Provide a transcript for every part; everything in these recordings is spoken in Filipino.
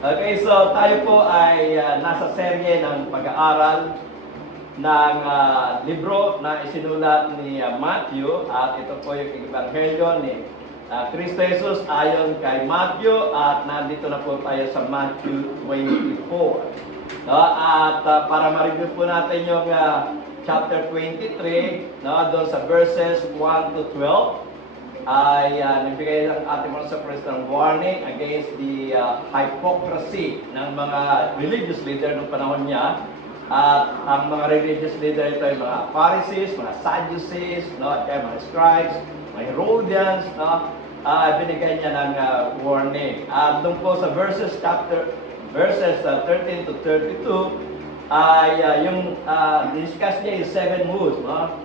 Okay, so tayo po ay nasa serye ng pag-aaral ng libro na isinulat ni Matthew, at ito po yung Ebanghelyo ni Kristo Jesus ayon kay Matthew, at nandito na po tayo sa Matthew 24. No? At para ma-review po natin yung chapter 23, no? Doon sa verses 1 to 12, ay nagbigay ng ating mga suppress ng warning against the hypocrisy ng mga religious leader ng panahon niya. At ang mga religious leader ito ay mga Pharisees, mga Sadducees, no? At kaya mga scribes, mga Herodians, no? Binigay niya ng warning. At doon po sa verses 13 to 32 ay yung discuss niya yung 7 moods, no?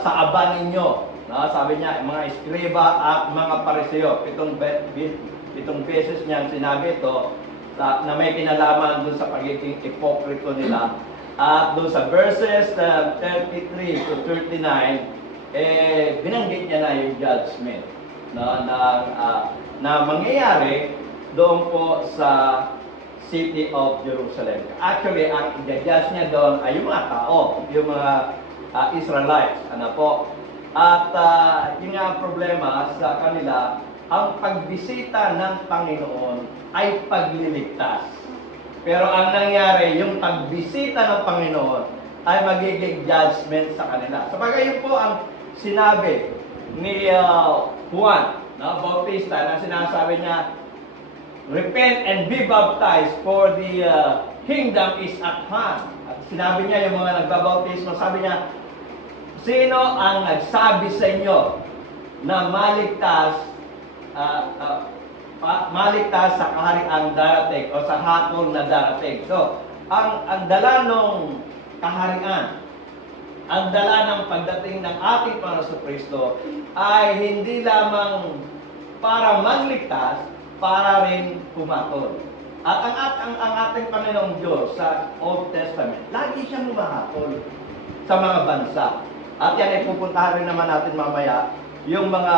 Sa aba ninyo. No, sabi niya, mga eskriba at mga pariseo. Pitong beses niyang sinabi ito na may kinalaman dun sa pagiging hipokrito nila. At dun sa verses 33 to 39, binanggit niya na yung judgment, no, na mangyayari doon po sa city of Jerusalem. Actually, ang i-judge niya doon ay yung mga tao, yung mga Israelites. Ano po? At yung nga problema sa kanila, ang pagbisita ng Panginoon ay pagliligtas. Pero ang nangyari, yung pagbisita ng Panginoon ay magiging judgment sa kanila. Sabagay yun po ang sinabi ni Juan, no, Bautista, na sinasabi niya, repent and be baptized for the kingdom is at hand. At sinabi niya yung mga nagbabautismo, sabi niya, sino ang nagsabi sa inyo na maligtas sa kahariang darating o sa hatol na darating? So, ang dala ng kaharian, ang dala ng pagdating ng ating Panginoon Kristo ay hindi lamang para magligtas, para rin pumatol. At ang ating Panginoong Diyos sa Old Testament, lagi siyang humahatol sa mga bansa. At yan ay pupuntahan rin naman natin mamaya, yung mga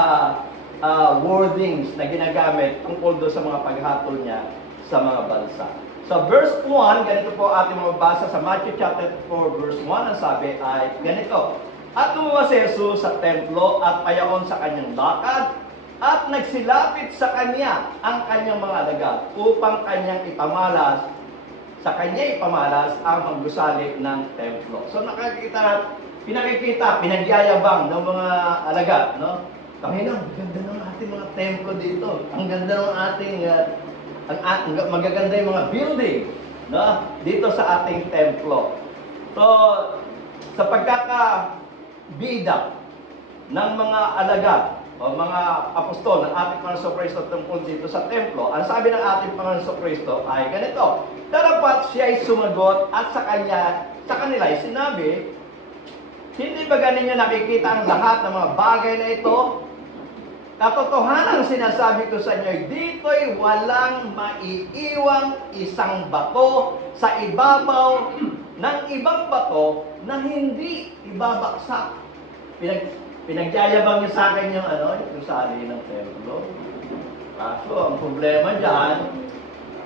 wordings na ginagamit tungkol doon sa mga paghatol niya sa mga bansa. So verse 1, ganito po ating mababasa sa Matthew chapter 4 verse 1, ang sabi ay ganito, at lumabas si Jesus sa templo at payaon sa kanyang lakad, at nagsilapit sa kanya ang kanyang mga alagad upang kanyang ipamalas, sa kanya ipamalas ang maggusali ng templo. So pinakikita, pinagyayabang ng mga alagad, no? Panginoon, ganda ng ating mga templo dito. Ang ganda ng ating magaganda yung mga building, no? Dito sa ating templo. So, sa pagkakabida ng mga alagad o mga apostol ng ating Panginoon Kristo tungkol dito sa templo, ang sabi ng ating Panginoon Kristo ay ganito, dapat siya ay sumagot at sa kanila ay sinabi, hindi ba ganinyo nakikita ang lahat ng mga bagay na ito? Katotohanan ang sinasabi ko sa inyo, dito'y walang maiiwang isang bato sa ibabaw ng ibang bato na hindi ibabaksak. Pinagyayabang niyo sa akin yung yung gusali ng templo. Kaso ang problema dyan,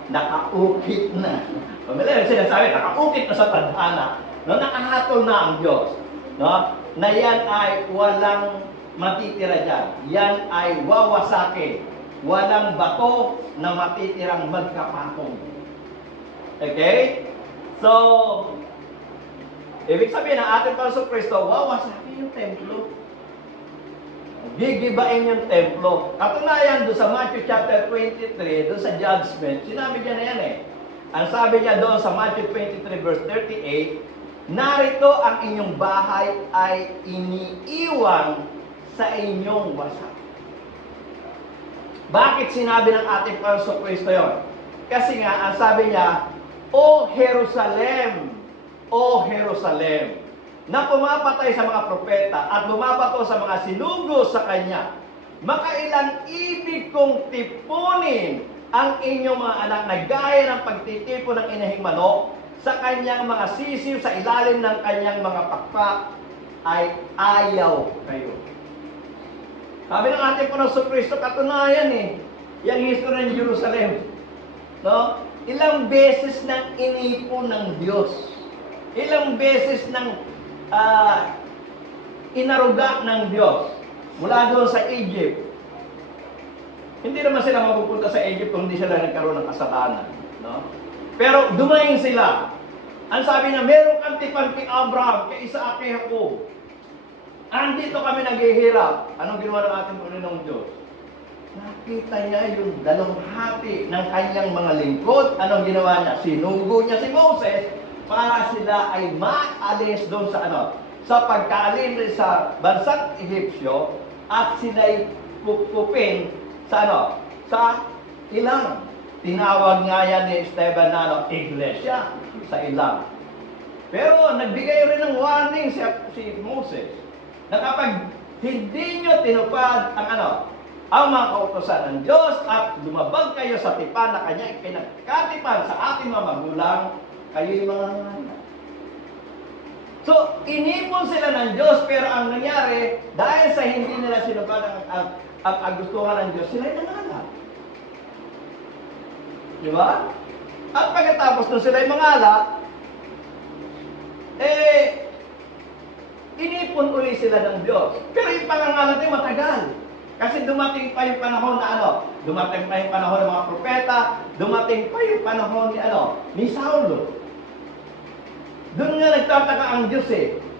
nakaukit na. Pamilya, sinasabi, nakaukit na sa tadhana. No, nakahatol na ang Diyos. No? Na yan ay walang matitira dyan. Yan ay wawasakin. Walang bato na matitirang magkapatong. Okay? So, ibig sabihin ng ating Panginoon Kristo, wawasakin yung templo. Gigibain yung templo. Katunayan doon sa Matthew chapter 23, doon sa judgment, sinabi niya na yan eh. Ang sabi niya doon sa Matthew 23 verse 38, narito ang inyong bahay ay iniiwan sa inyong wasak. Bakit sinabi ng ating Panginoon Kristo yun? Kasi nga, ang sabi niya, O Jerusalem, O Jerusalem, na pumapatay sa mga propeta at lumabato sa mga sinugo sa kanya, makailang ibig kong tipunin ang inyong mga anak na gaya ng pagtitipon ng inahing manok sa kanyang mga sisiw sa ilalim ng kanyang mga pakpak, ay ayaw kayo. Sabi ng ating Panginoon Kristo, katunayan yung history ng Jerusalem. No? Ilang beses nang inipon ng Diyos. Ilang beses nang inaruga ng Diyos. Mula doon sa Egypt. Hindi naman sila mapupunta sa Egypt kung hindi sila nagkaroon ng kasalanan. No? Pero dumaing sila. Ang sabi na, meron kang tipan kay Abraham, kay Isaac, kay Jacob. Andito kami naghihirap. Anong ginawa ng ating Panginoong Diyos? Nakita niya yung dalawhati ng kanyang mga lingkod. Anong ginawa niya? Sinugo niya si Moses para sila ay maalis doon sa sa pagkaalin sa bansang Egyptyo at sila'y pupupin sa sa ilang. Tinawag nga yan ni Esteban na iglesia sa ilang. Pero nagbigay rin ng warning si Moses na kapag hindi nyo tinupad ang mga kautosan ng Diyos at lumabag kayo sa tipan na kanya pinagkatipan sa ating mga magulang, kayo'y mga anak. So, inipon sila ng Diyos, pero ang nangyari, dahil sa hindi nila sinupad ang agustuhan ng Diyos, sila'y nangalat. Di ba? At pagkatapos nung sila'y mangalat, inipon uli sila ng Diyos. Pero yung pangangalat ay matagal. Kasi dumating pa yung panahon na dumating pa yung panahon ng mga propeta, dumating pa yung panahon ni Saulo. Doon nga nagtataka ang Diyos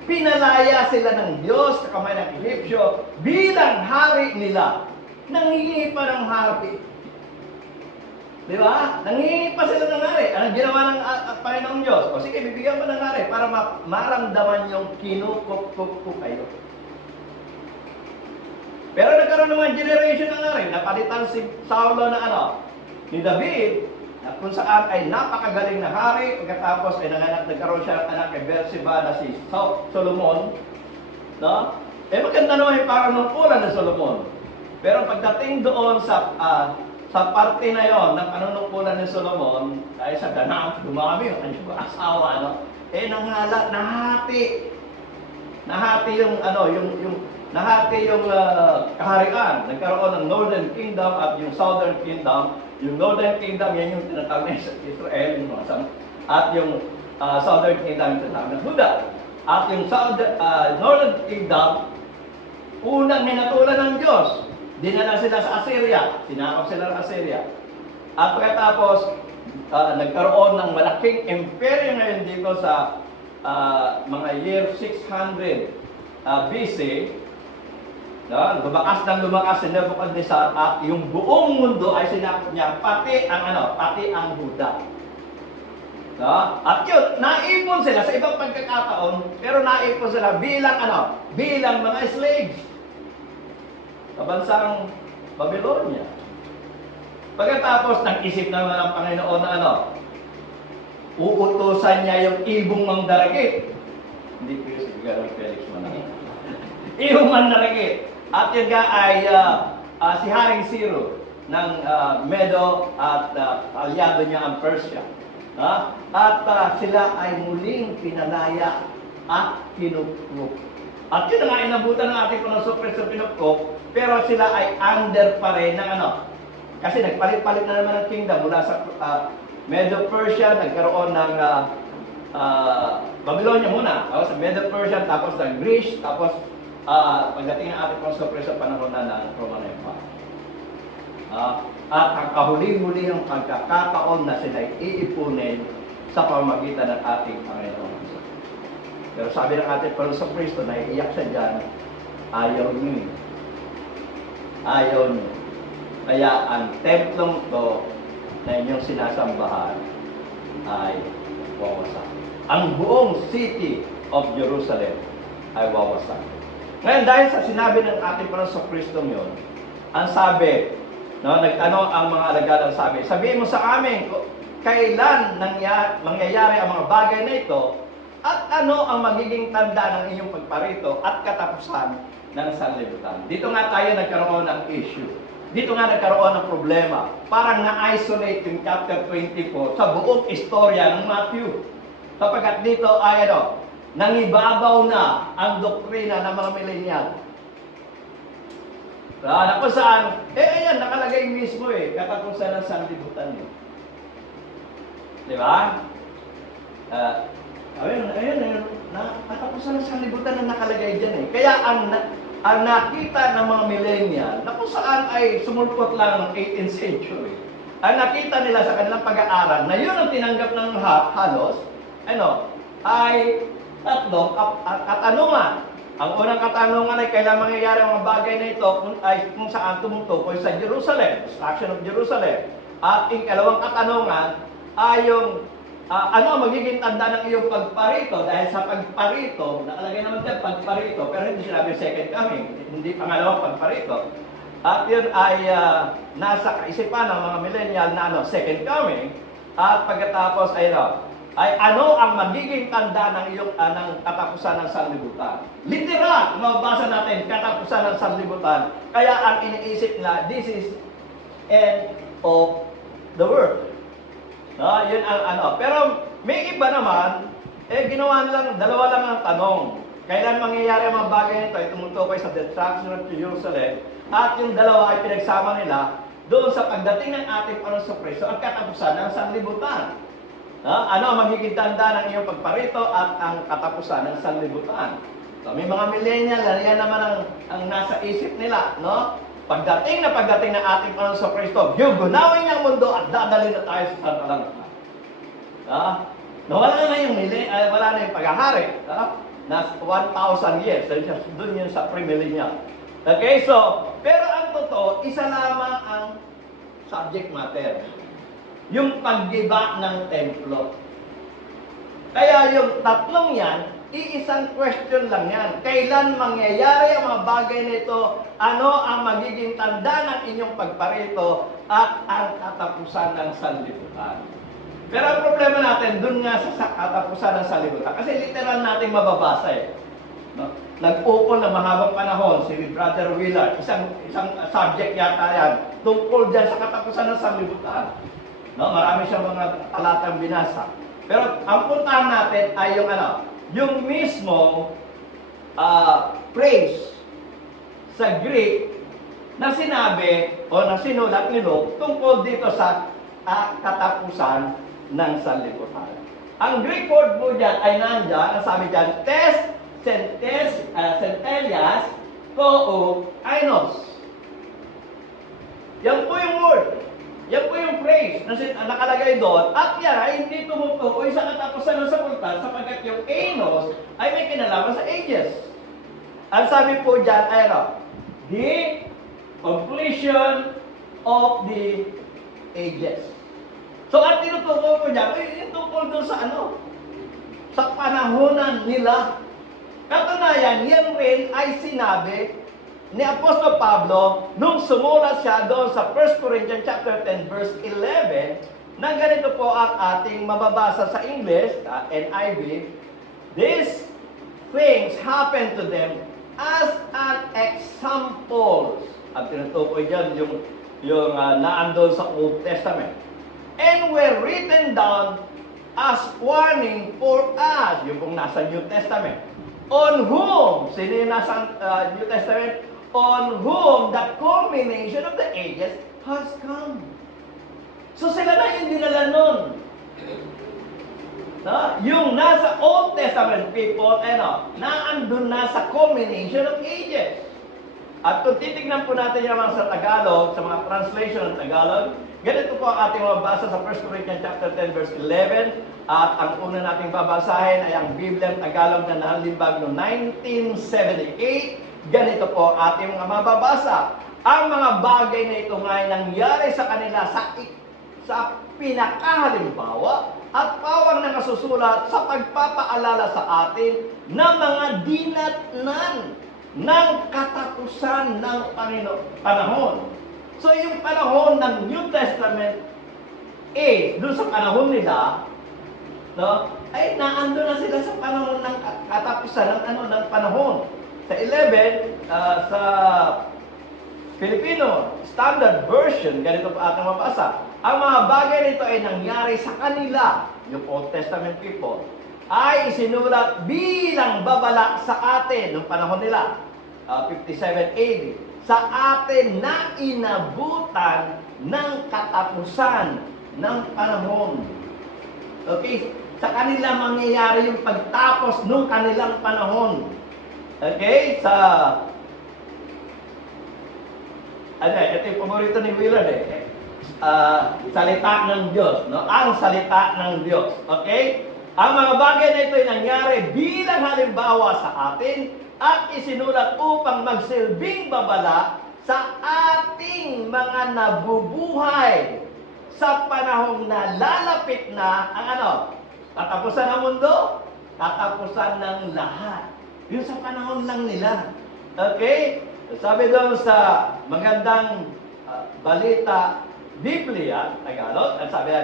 Pinalaya sila ng Diyos sa kamay ng Egyptyo bilang hari nila. Nanghihingi pa ng hari. Di ba? Nanghihingi pa sila ng hari. Anong ginawa ng Panginoong Diyos? O sige, bibigyan mo ng hari para maramdaman yung kinukupkup ko kayo. Pero nagkaroon ng mga generation ng hari. Napalitan si Saulo na ni David, na kung saan ay napakagaling na hari. Pagkatapos ay nagkaroon siya ng anak kay Berseba na si Solomon. No? Maganda naman yung panunungkulan ng Solomon. Pero pagdating doon sa parte na yon ng panunungkulan ng Solomon, dahil sa ganap, dumami yung kanyang asawa, nangalat, nahati yung kaharian. Nagkaroon ng Northern Kingdom at yung Southern Kingdom. Yung Northern Kingdom, yan yung tinatawag na Israel, at yung Southern Kingdom, yung tinatawag na Judah. At yung Northern Kingdom, unang hinatulan ng Diyos. Dinala sila sa Assyria. Sinakop sila ng Assyria. At pagkatapos, nagkaroon ng malaking imperyo ngayon dito sa mga year 600 BC. Lumakas si Nebuchadnezzar at yung buong mundo ay sinakop niya, pati ang Huda. At yun, naipon sila sa ibang pagkakataon, pero naipon sila bilang mga slaves sa bansang Babylonia. Pagkatapos, nag-isip naman ang Panginoon na uutusan niya yung ibong mandaragit. Hindi ko yung Garang Felix Manang. Ibong mandaragit. At yun nga ay si Haring Ciro ng Medo at alyado niya ang Persia. At sila ay muling pinalaya at kinupkup. At yun nga inabutan ng ating Panginoon Kristo kinupkup, pero sila ay under pa rin ng kasi nagpalit-palit na naman ng kingdom mula sa Medo Persia, nagkaroon ng Babylonia muna, sa Medo Persia, tapos ng Greece, tapos pagdating ng ating Panginoon Kristo panahon na ng Roman Empire. At ang kahuli-huli ng pagkakataon na sila iipunin sa pamamagitan ng ating Panginoon. Pero sabi ng ating Panginoon Kristo, naiiyak siya dyan, ayaw niyo. Ayaw niyo. Kaya ang templong to na inyong sinasambahan ay wawasak. Ang buong city of Jerusalem ay wawasak. Ngayon, dahil sa sinabi ng ating Panginoon Kristo yun, ang sabi, ang mga alagad ang sabihin mo sa amin, kailan mangyayari ang mga bagay na ito, at ano ang magiging tanda ng inyong pagparito at katapusan ng sanlibutan. Dito nga tayo nagkaroon ng issue. Dito nga nagkaroon ng problema. Parang na-isolate yung chapter 24 sa buong istorya ng Matthew. Kapag dito ay nangibabaw na ang doktrina ng mga millennial. Na kung saan, ayan, nakalagay mismo katapusan ng sanlibutan. Di ba? Ayun, katapusan ng sanlibutan na nakalagay dyan eh. Kaya ang nakita ng mga millennial, na kung saan ay sumulpot lang ng 18th century, ang nakita nila sa kanilang pag-aaral, na yun ang tinanggap ng halos, ay tatlong katanungan. Ang unang katanungan ay kailan mangyayari ang mga bagay na ito kung saan tumutukoy sa Jerusalem, destruction of Jerusalem. At ang ikalawang katanungan ay yung ano ang magiging tanda ng iyong pagparito? Dahil sa pagparito, nakalagay naman dyan pagparito, pero hindi sinabi second coming, hindi pangalawang pagparito. At yun ay nasa kaisipan ng mga millennial na second coming. At pagkatapos ay ano ang magiging tanda ng iyong ng katapusan ng sanlibutan. Literal, mababasa natin, katapusan ng sanlibutan. Kaya ang iniisip na, this is end of the world. Yun ang Pero may iba naman, ginawa lang, dalawa lang ang tanong. Kailan mangyayari ang mga bagay nito? Tumutukoy sa destruction of Jerusalem. At yung dalawa ay pinagsama nila doon sa pagdating ng ating Panginoon at katapusan ng sanlibutan. Ano ang magiging tanda ng iyong pagparito at ang katapusan ng sanlibutan? So, may mga millennial, yan naman ang nasa isip nila, no? Pagdating ng ating Panginoon gugunawin niya ang mundo at dadalhin na tayo sa sanlibutan. Wala na yung wala na yung paghahari. Na 1,000 years. Doon yun sa premillennial. Okay, so, pero ang totoo, isa lamang ang subject matter. Yung paggiba ng templo. Kaya yung tatlong yan, iisang question lang yan. Kailan mangyayari ang mga bagay nito? Ano ang magiging tanda ng inyong pagparito at ang katapusan ng sanlibutan? Pero ang problema natin, dun nga sa katapusan ng sanlibutan. Kasi literal nating mababasa eh. No? Nag-open na mahabang panahon si Brother Willard. Isang subject yata yan. Tungkol dyan sa katapusan ng sanlibutan. No? Marami siyang mga talatang binasa. Pero ang puntahan natin ay yung mismo phrase sa Greek na sinabi o na sinulat ni Luke tungkol dito sa katapusan ng sanlibutan. Ang Greek word po dyan ay nandyan, ang sabi dyan, centelias, ainos. Yan po yung word. Yan po yung phrase na nakalagay doon. At yan ay hindi tumutukoy sa katapusan ng sanlibutan sapagkat yung ainos ay may kinalaman sa ages. Ang sabi po dyan ay the completion of the ages. So, ang tinutukoy ko dyan, yung tungkol doon sa sa panahonan nila. Katunayan, yan rin ay sinabi ni Apostol Pablo nung sumulat siya doon sa 1 Corinthians chapter 10 verse 11 na ganito po ang ating mababasa sa English, NIV. These things happen to them as an example. Ang tinutukoy dyan, yung naandun sa Old Testament. And were written down as warning for us. Yung kung nasa New Testament. On whom, sino yung nasa New Testament? On whom the culmination of the ages has come. So sila na yung dinala nun. Yung nasa Old Testament people, naandun na sa culmination of ages. At kung titignan po natin naman sa Tagalog, sa mga translation ng Tagalog, ganito po ang ating mabasa sa 1 Corinthians chapter 10 verse 11. At ang una nating babasahin ay ang Biblia Tagalog na nahalimbag noong 1978. Ganito po ang ating mga mababasa. Ang mga bagay na ito nga ay nangyari sa kanila sa pinakahalimbawa at pawang na nasusulat sa pagpapaalala sa atin ng mga dinatnan ng katapusan ng panahon. So yung panahon ng New Testament doon sa panahon nila, ay naando na sila sa panahon ng katapusan ng panahon. Sa 11, sa Filipino Standard Version, ganito pa ating mabasa. Ang mga bagay nito ay nangyari sa kanila, yung Old Testament people, ay isinulat bilang babala sa atin noong panahon nila, 57 AD, sa atin na inabutan ng katapusan ng panahon. Okay? Sa kanila mangyayari yung pagtapos nung kanilang panahon. Okay? Ito yung paborito ni Willard salita ng Diyos. No? Ang salita ng Diyos. Okay? Ang mga bagay na ito ay nangyari bilang halimbawa sa atin at isinulat upang magsilbing babala sa ating mga nabubuhay sa panahong na lalapit na ang ano? Katapusan ng mundo, katapusan ng lahat. Yun sa panahon lang nila. Okay? Sabi doon sa magandang balita, Biblia, Tagalog, at sabi,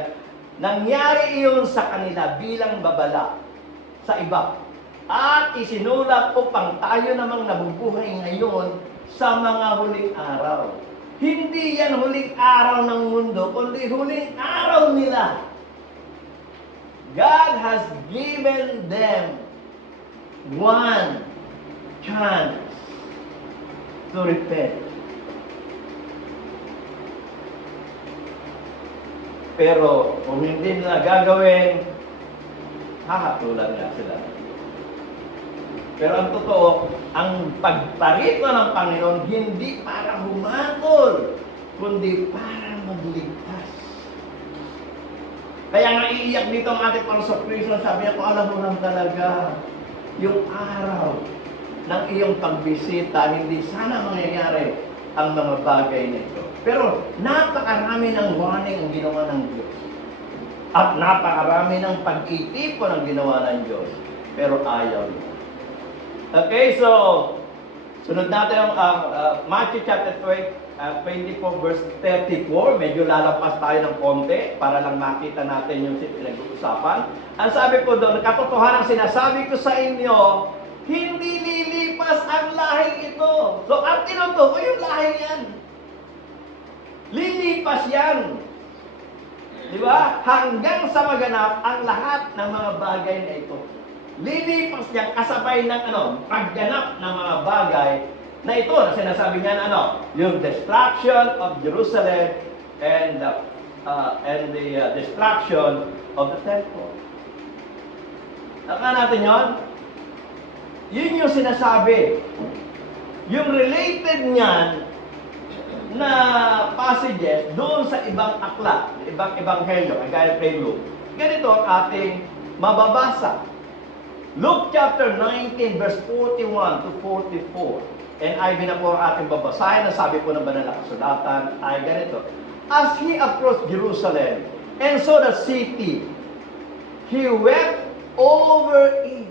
nangyari iyon sa kanila bilang babala sa iba. At isinulat upang tayo namang nabubuhay ngayon sa mga huling araw. Hindi yan huling araw ng mundo, kundi huling araw nila. God has given them one chance to repent. Pero kung hindi nila gagawin, hahatulan nga sila. Pero ang totoo, ang pagparito ng Panginoon, hindi para humatol, kundi para magligtas. Kaya nga iiyak dito ang ating Panginoon, sabi niya, kung alam mo lang talaga, yung araw ng iyong pagbisita, hindi sana mangyayari ang mga bagay na ito. Pero napakarami ng warning ang ginawa ng Diyos. At napakarami ng pag-itipon ang ginawa ng Diyos. Pero ayaw niya. Okay, so sunod natin ang Matthew chapter 24 verse 34. Medyo lalapas tayo ng konti para lang makita natin yung pinag-uusapan. Ang sabi ko doon, katotohanan sinasabi ko sa inyo, hindi lilipas ang lahing ito. So ang tinutukoy yung lahing yan. Lilipas yan. Di ba? Hanggang sa maganap ang lahat ng mga bagay na ito. Lilipas yan kasabay ng pagganap ng mga bagay na ito na sinasabi niya yung destruction of Jerusalem and the destruction of the temple. Naka natin yon? Yun yung sinasabi. Yung related niyan na passages doon sa ibang aklat, ibang ebanghelyo, kagaya kay Luke. Ganito ang ating mababasa. Luke chapter 19 verse 41 to 44. NIV na po ang ating babasahin. Ang sabi po ng banal na kasulatan ay ganito. As he approached Jerusalem and saw the city, he wept over it.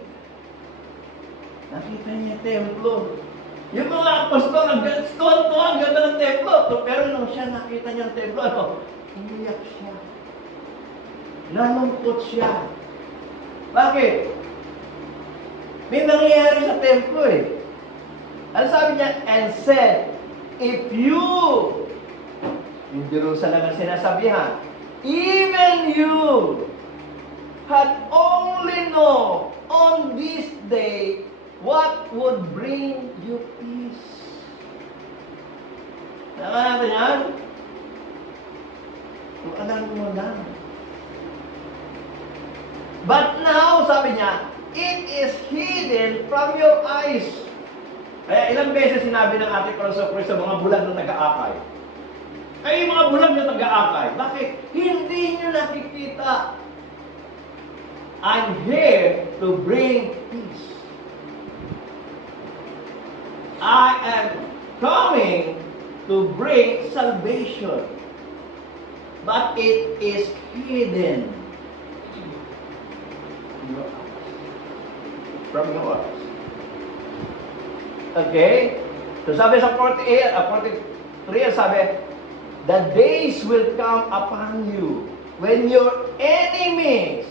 Nakita niya yung templo. Yung mga apostol, ang ganda ng templo. Pero nung siya nakita niya ang templo, umiyak siya. Nalungkot siya. Bakit? May nangyayari sa templo Ano sabi niya? And said, if you, yung Jerusalem ang sinasabihan, even you had only known on this day what would bring you peace. Saka natin yan? Kung alam mo lang. But now, sabi niya, it is hidden from your eyes. Kaya ilang beses sinabi ng ating Panginoon sa mga bulag na taga-akay. Kayo yung mga bulag na taga-akay. Bakit? Hindi nyo nakikita. I'm here to bring peace. I am coming to bring salvation. But it is hidden from your eyes. Okay? So sabi sa 43, sabi, the days will come upon you when your enemies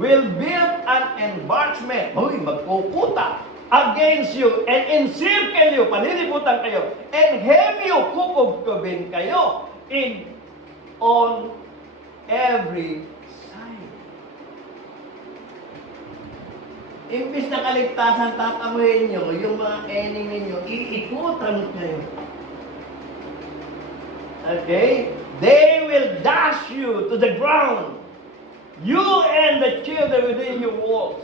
will build an embankment. Magkukuta against you and encircle you, palilibutan kayo, and hem you, kukubkubin kayo on every side. Imbis na kaligtasan tatamuhin nyo, yung mga enemy nyo, iikutan kayo. Okay? They will dash you to the ground you and the children within your walls,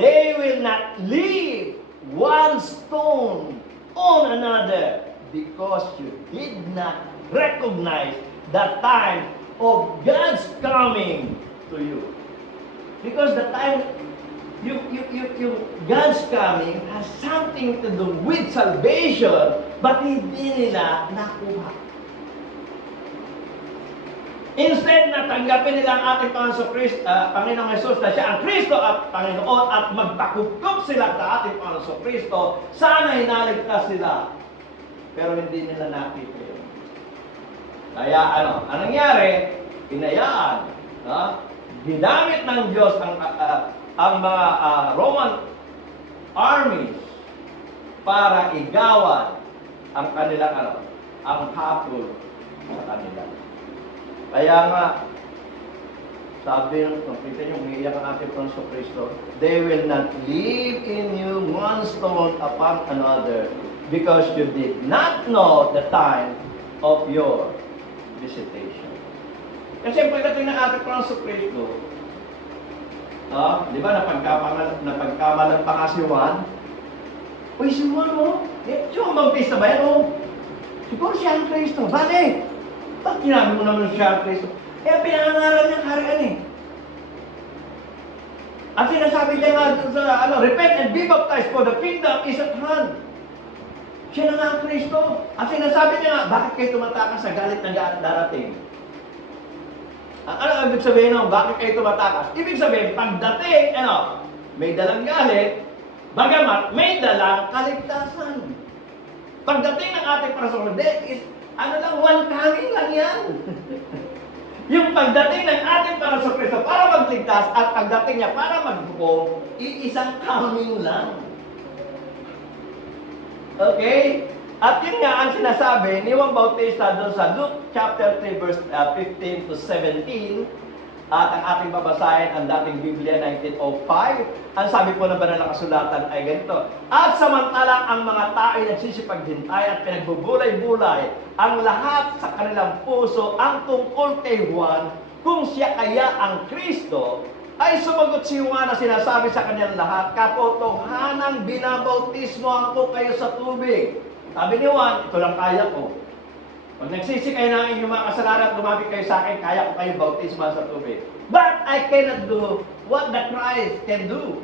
they will not leave one stone on another, because you did not recognize the time of God's coming to you. Because the time God's coming has something to do with salvation, but hindi nila nakuha. Instead na tanggapin nila ang ating Panginoong Jesus na siya ang Kristo at Panginoon, at magpakukup sila sa ating Panginoong Kristo, sana hinaligtas sila. Pero hindi nila nakita yun. Kaya anong nangyari? Hinayaan. Ginamit ng Diyos ang mga Roman armies para igawan ang kanilang ang hatol sa kanila. Kaya nga, sabi ng kita nyo, umiiyak ang ating Panginoon Kristo, they will not leave in you one stone upon another, because you did not know the time of your visitation. Kasi pagdating ng ating Panginoon Kristo, di ba, napagkamalan pa nga si Juan? Uy, si Juan, siya ang Bautista ba yan? Siguro siya ang Kristo. Bakit? Ba't ginabi mo naman siya ang Kristo? Pinangalan niya kaharian At sinasabi niya nga sa, repent and be baptized, for the kingdom is at hand. Siya na nga ang Kristo. At sinasabi niya nga, bakit kayo tumatakas sa galit na darating? Ano ibig sabihin nun? Bakit kayo tumatakas? Ibig sabihin, pagdating, may dalang galit, bagamat may dalang kaligtasan. Pagdating ng ating Panginoon, is, one coming lang yan. Yung pagdating ng ating Panginoon Kristo para magligtas, at pagdating niya para maghukom, iisang coming lang. Okay? At yun nga ang sinasabi ni Juan Bautista doon sa Luke chapter 3 verse 15 to 17. At ang ating babasahin ang dating Biblia 1905. Ang sabi po ng banal na kasulatan ay ganito: at samantalang ang mga tao ay nagsisipaghintay at pinagbubulay-bulay ang lahat sa kanilang puso ang tungkol kay Juan, kung siya kaya ang Kristo, ay sumagot si Juan na sinasabi sa kanilang lahat, katotohanang binabautismohan ko kayo sa tubig. Sabi ni Juan, ito lang kaya ko. Pag nagsisi kayo ng inyong mga kasalanan at lumapit kayo sa akin, kaya ko kayo bautisma sa tubig. But I cannot do what the Christ can do.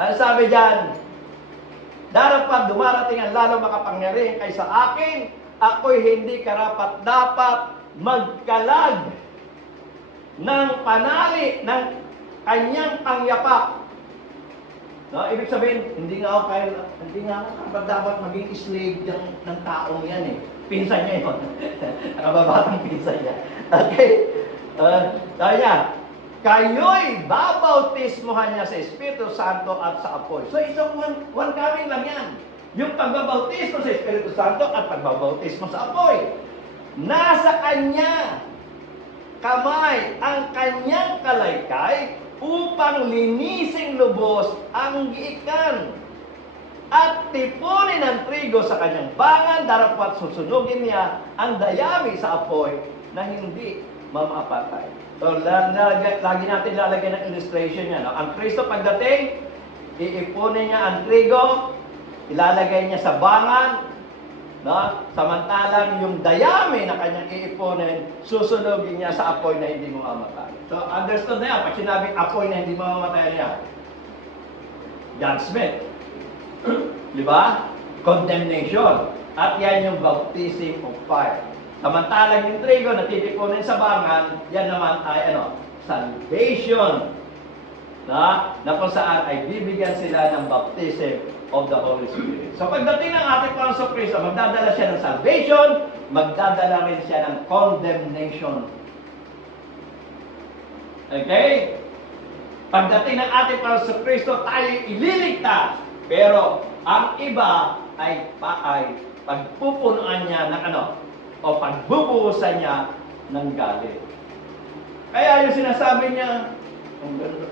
Ang sabi dyan, darapat dumarating ang lalo makapangyarihan kaysa akin, ako'y hindi karapat-dapat magkalag ng panali ng kanyang pangyapak. Ibig sabihin, hindi nga ako dapat maging slave ng taong yan Pinsan niya yun. Nakababatang pinsan niya. Okay? Sabi niya, kayo'y babautismohan niya sa Espiritu Santo at sa apoy. So, isang one coming lang yan. Yung pagbabautismo sa Espiritu Santo at pagbabautismo sa apoy. Nasa kanya kamay ang kanyang kalaykay upang linising lubos ang giikan at tipunin ang trigo sa kanyang bangan, darapat susunugin niya ang dayami sa apoy na hindi mamapatay. So, lagi natin lalagyan ng illustration niya. Ang Kristo pagdating, iipunin niya ang trigo, ilalagay niya sa bangan, samantalang yung dayami na kanyang iipunin, susunugin niya sa apoy na hindi mamamatay. So, understood na yan. Pag sinabing apoy na hindi mamamatay niya, judgment. Di ba? Condemnation. At yan yung baptism of fire. Samantalang yung trigo na titipunin sa bangan, yan naman ay salvation. Na kung saan ay bibigyan sila ng baptism of the Holy Spirit. So pagdating ng ating Panginoon Kristo, magdadala siya ng salvation, magdadala rin siya ng condemnation. Okay? Pagdating ng ating Panginoon Kristo, tayo ililigtas. Pero ang iba ay pagpupunuan niya ng o pagbubuhusan niya ng galit. Kaya yung sinasabi niya,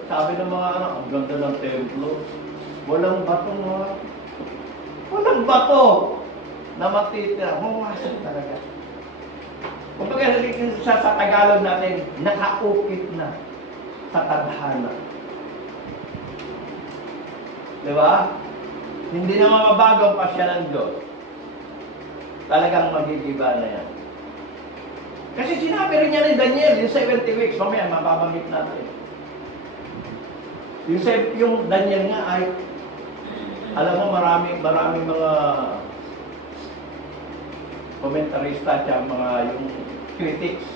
sabi ng mga ang ganda ng templo, walang bato na matitira. Mawasan talaga. Kumbaga sa Tagalog natin, nakaukit na sa tadhana. Di ba? Hindi na mababago ang pasya ng Diyos. Talagang magigiba na yan. Kasi sinabi rin niya ni Daniel, yung 70 weeks, mamaya mababanggit natin. Yung Daniel nga ay, alam mo, maraming mga komentarista at mga yung critics.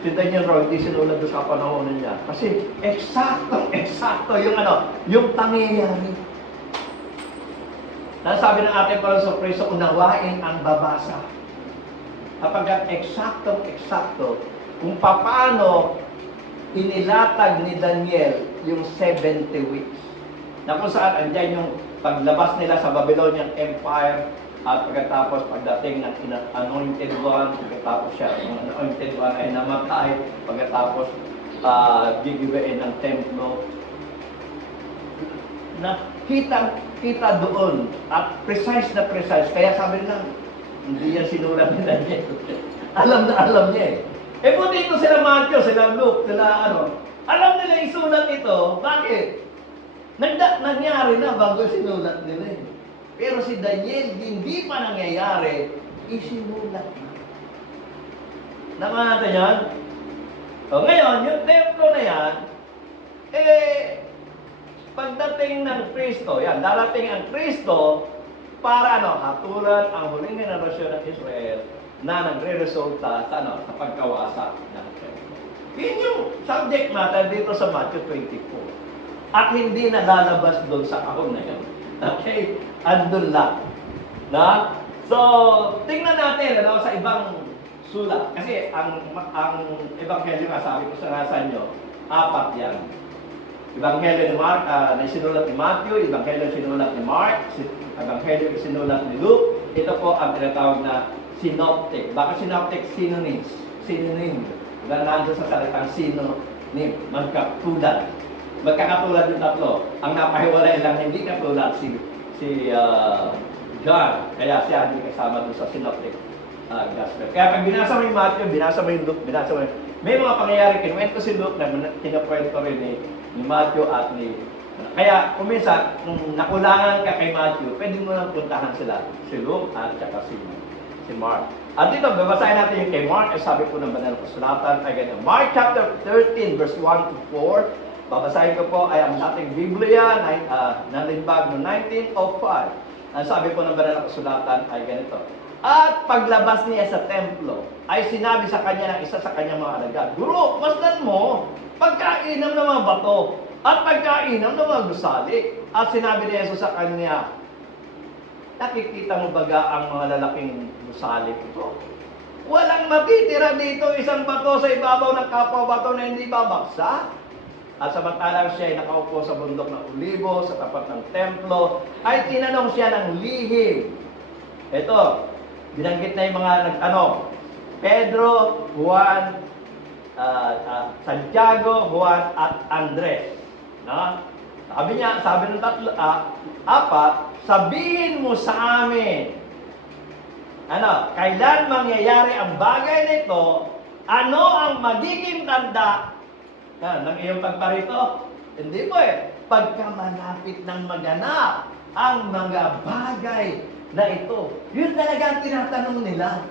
Si Daniel Roy, di sinulat doon sa panahon niya. Kasi eksakto yung pangyayari. Nasabi ng ating parang sorpresa, unawain ang babasa. Kapag eksakto kung paano inilatag ni Daniel yung 70 weeks. Na kung saan andyan yung paglabas nila sa Babylonian Empire at pagkatapos pagdating ng anointed one, pagkatapos siya, yung anointed one ay namatay, pagkatapos gigibain ng templo. Kita doon at precise. Kaya sabi nila, hindi yan sinulat ni Daniel. alam niya eh. Eh po dito sila Matthew, sila Luke, alam nila isulat ito. Bakit? Nangyari na bago sinulat nila eh. Pero si Daniel, hindi pa nangyayari, isinulat na. Naman natin yan? O ngayon, yung templo na yan, pagdating ng Kristo, darating ang Kristo para hatulan ang huling henerasyon ng Israel na nagre-resulta sa pagkawasak ng templo. Yun yung subject matter dito sa Matthew 24. At hindi na lalabas doon sa kahon na yun. Okay? Andun lang. So, tingnan natin sa ibang sulat. Kasi ang ebanghelyo nga, sabi ko sa nasa nyo, 4 yan. Ebanghelyo ni Mark, na sinulat ni Matthew, Ebanghelyo sinulat ni Mark, Ebanghelyo sinulat ni Luke. Ito po ang tinatawag na synoptic. Bakit synoptic? Synonyms. Synonym. Nandun sa salitang synonym. Magkatulad. Magkakatulad yung tatlo. Ang napahiwalay lang hindi katulad si John. Kaya siya hindi kasama doon sa synoptic gospel. Kaya pag binasa mo yung Matthew, binasa mo yung Luke, may mga pangyayari, kinuwento si Luke na kinakwento rin ni Matthew at ni... Kaya kung minsan, kung nakulangan ka kay Matthew, pwede mo lang puntahan sila. Si Luke at saka si Mark. At dito, babasahin natin yung kay Mark. Sabi po ng Banal na Kasulatan ay ganyan. Mark chapter 13, verse 1 to 4. Babasahin ko po ay ang ating Biblia, nalimbag noong 1905. Ang sabi po ng Banal na Kasulatan ay ganito. At paglabas niya sa templo, ay sinabi sa kanya ng isa sa kanyang mga alagad, Guro, masdan mo, pagkainom ng mga bato, at pagkainom ng mga gusali. At sinabi ni Jesus sa kanya, nakikita mo baga ang mga lalaking gusali ito? Walang matitira dito isang bato sa ibabaw ng kapwa bato na hindi babagsak. At samantalang siya ay nakaupo sa bundok ng Olibo, sa tapat ng templo, ay tinanong siya ng lihim. Ito, binanggit na yung mga Pedro, Juan, Santiago, Juan, at Andres. Sabi ng apat, sabihin mo sa amin, kailan mangyayari ang bagay nito, ano ang magiging tanda ng iyong pagparito? Hindi po pagka malapit ng maganap ang mga bagay na ito. Yun talaga ang tinatanong nila.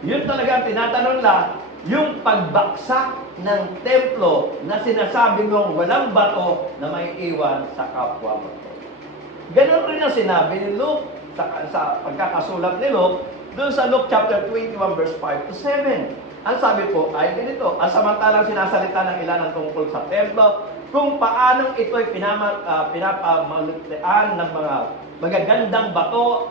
Yun talaga ang tinatanong nila, yung pagbaksak ng templo na sinasabi mong walang bato na may iwan sa kapwa bato. Ganon rin ang sinabi ni Luke sa pagkakasulat ni Luke doon sa Luke chapter 21 verse 5 to 7. Ang sabi po ay ganito, ang samantalang sinasalita ng ilan ang tungkol sa templo, kung paanong ito'y pinapamalutean ng mga magagandang bato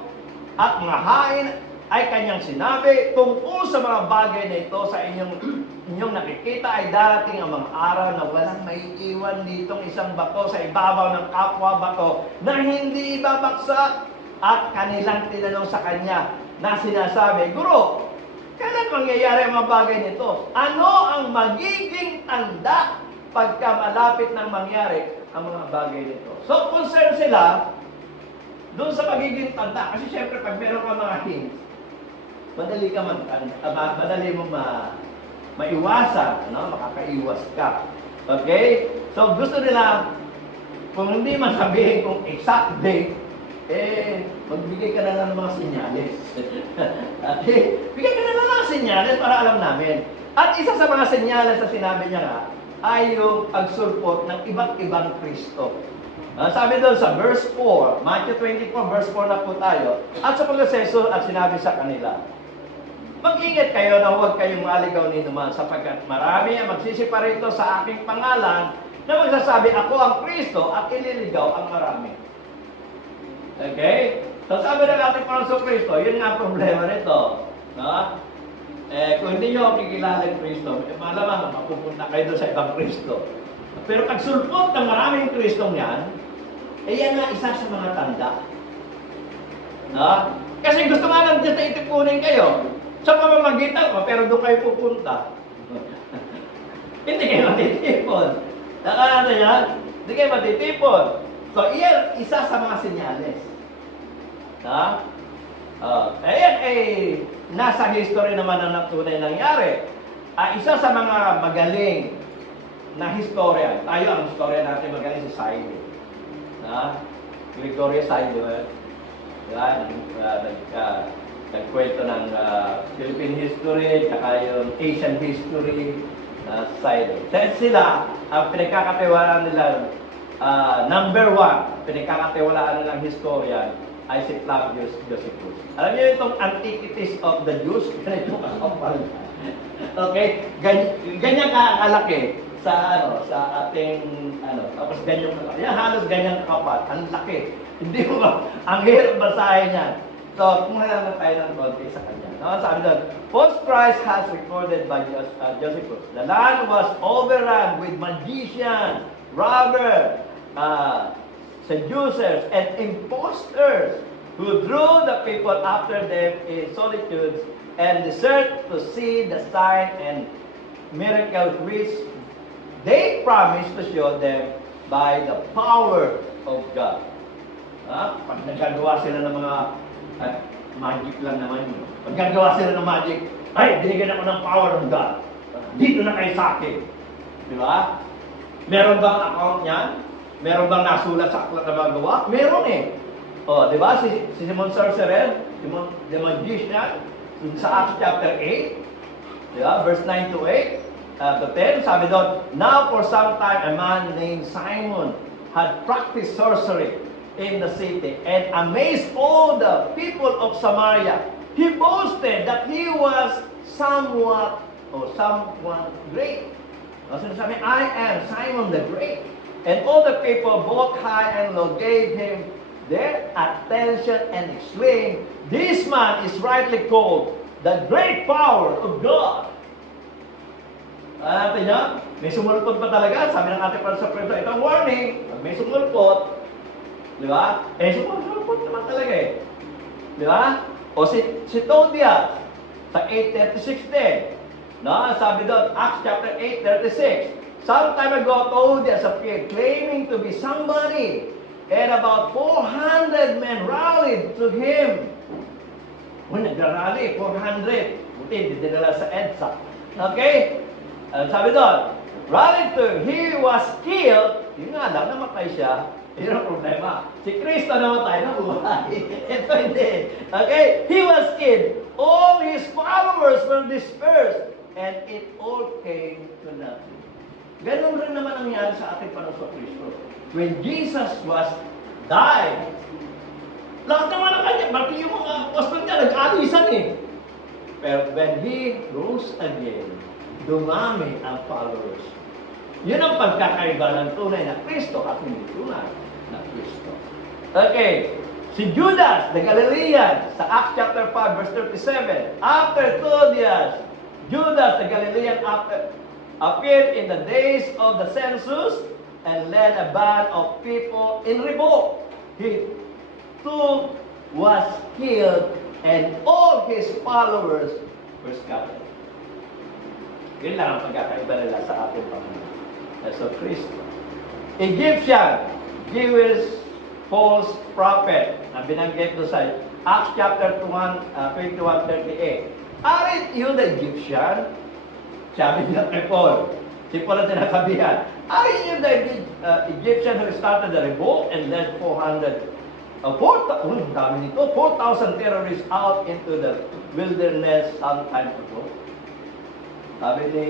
at mga hain, ay kanyang sinabi, tungkol sa mga bagay na ito sa inyong nakikita ay darating ang mga araw na walang maiiwan ditong isang bato sa ibabaw ng kapwa bato na hindi ibabaksak. At kanilang tinanong sa kanya na sinasabi, Guro, kailan mangyayari ang mga bagay nito? Ano ang magiging tanda pagka malapit nang mangyari ang mga bagay nito? So, concerned sila doon sa magiging tanda. Kasi syempre, pag meron ka mga hints, madali ka madali mo maiwasan, no? Makakaiwas ka. Okay? So gusto nila, kung hindi man sabihin kung exact date, magbigay ka na lang ng mga senyales. Okay? Bigay ka na lang ng senyales para alam namin. At isa sa mga senyales na sinabi niya nga, ay yung pagsulpot ng iba't ibang Kristo. Sabi doon sa verse 4, Matthew 24, verse 4 na po tayo, at sa pagkaseso at sinabi sa kanila, mag-ingat kayo na huwag kayong maligaw ni naman sapagkat marami ang magsisiparito sa aking pangalan na magsasabi ako ang Kristo at ililigaw ang marami. Okay? So sabi ng ating Panginoon Kristo, yun nga ang problema nito. No? Kung hindi nyo kikilala ng Kristo, malamang mapupunta kayo doon sa ibang Kristo. Pero pag sulpot ng maraming Kristong yan, yan nga isa sa mga tanda. No? Kasi gusto nga lang dyan na itipunin kayo. Sa pamamagitan ko, pero doon kayo pupunta. Hindi kayo matitipon. Nakakano yan? Hindi kayo matitipon. So, iyan isa sa mga senyales. Ha? Ayan nasa history naman ang tunay nangyari. Isa sa mga magaling na historian, tayo ang historian natin magaling si Saide. Victoria Saide, nagkwento ng Philippine history, kaya yung Asian history side. Sila, ang pinagkakatiwalaan nila, number one, pinagkakatiwalaan nilang historian ay si Flavius Josephus. Alam niyo itong Antiquities of the Jews? Ganito kakapal. Okay? Ganyan kalaki sa ating tapos ganyan kalaki. Yan, halos ganyan kakapal. Ang laki. Hindi mo ba? Ang hirap basahin yan. So, kumuha naman tayo ng konti sa kanya. Sabi doon, False Christ has recorded by Josephus. The land was overrun with magicians, robbers, seducers, and impostors who drew the people after them in solitudes and desert to see the sign and miracles which they promised to show them by the power of God. Pag nagagawa sila ng mga magic lang naman yun. Pag gagawa sila ng magic, ay, binigyan ako ng power of God. Dito na kayo sa akin. Di ba? Meron bang account niyan? Meron bang nasulat sa aklat na magawa? Meron eh. Di ba? Si Simon Sorcerer, the magician, sa Acts chapter 8, di ba? Verse 9 to 8, to 10, sabi doon, now for some time a man named Simon had practiced sorcery in the city and amazed all the people of Samaria. He boasted that he was someone great. Sinasabi, I am Simon the Great. And all the people, both high and low, gave him their attention and exclaimed, this man is rightly called the great power of God. Natin niya, may sumulpot pa talaga. Sabi ng ating para sa preso, itong warning, may sumulpot. Di ba? Sumulpot naman talaga eh. Di ba? O si Todias, sa 8:36 din. Sabi doon, Acts chapter 8:36. Some time ago, Todias appeared, claiming to be somebody, and about 400 men rallied to him. Nagrarally, 400. Buti, hindi dinala sa EDSA. Okay? Sabi doon, rallied to him. He was killed. Yun nga lang, namatay siya. Yun ang problema. Si Kristo namatay, nabuhay. Ito hindi. Okay? He was killed. All his followers were dispersed. And it all came to nothing. Ganun rin naman ang nangyari sa ating Panginoon sa Kristo. When Jesus was died, lahat naman ang kanya, pati yung mga apostol niya, nag-alisan eh. Pero when He rose again, dumami ang followers. Yun ang pagkakaiba ng tunay na Kristo at hindi tunay na Kristo. Okay, si Judas, the Galilean, sa Acts chapter 5, verse 37, after Todias, Judas, the Galilean, appeared in the days of the census and led a band of people in revolt. He too was killed and all his followers were scattered. Yun lang ang pagkakaiba nila sa ating Panginoon. So, Kristo. Egyptian, Jewish false prophet na binanggit doon sa Acts chapter 21:38. Aren't you the Egyptian? Sabi niya kay Paul. Si Paul ang tinakabihan. Aren't you the Egyptian who started the revolt and led 4,000 terrorists out into the wilderness some time ago? Sabi ni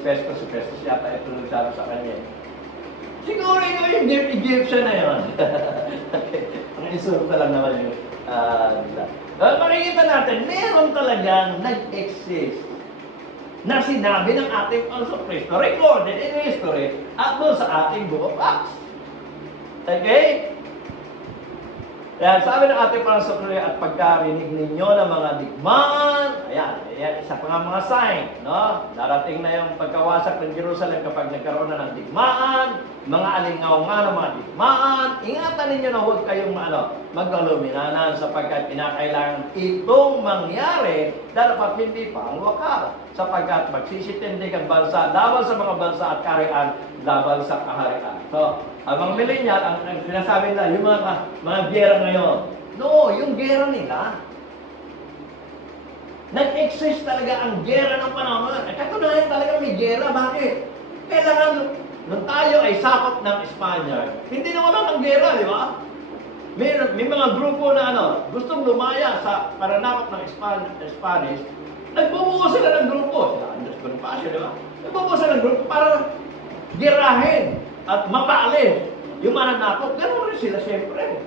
Festus, si Festus yata ito nagsabi sa kanya. Siguro yung Egyptian na yun. Ang isurta lang naman yung makikita natin, meron talagang nag-exist na sinabi ng ating Panginoon Kristo, recorded in history, at doon sa ating Book of Acts. Okay? Kaya sabi ng ating Panginoon Kristo, at pagkarinig ninyo ng mga digmaan, ayan, isa pa nga mga sign, no? Darating na yung pagkawasak ng Jerusalem kapag nagkaroon na ng digmaan, mga alingaw nga ng mga digmaan, ingatan ninyo na huwag kayong mag-aluminanan sapagkat pinakailangan itong mangyari dapat hindi pa ang wakal sapagkat magsisitindig ang bansa laban sa mga bansa at kaharian laban sa kaharian. So, ang mga millennial, ang sinasabi nila, yung mga gera ngayon, no, yung gera nila, nag-exist talaga ang gera ng panahon. Katunayan talaga may gera. Bakit? Kailangan nung tayo ay sakop ng Espanyol, hindi na wala ng gera, di ba? May mga grupo na gustong lumaya sa paranakop ng Spanish, nagbubuo sila ng grupo. Sila Andres Bonifacio, di ba? Nagbubuo sila ng grupo para girahin at mapaalis yung mananakop. Ganun rin sila siyempre.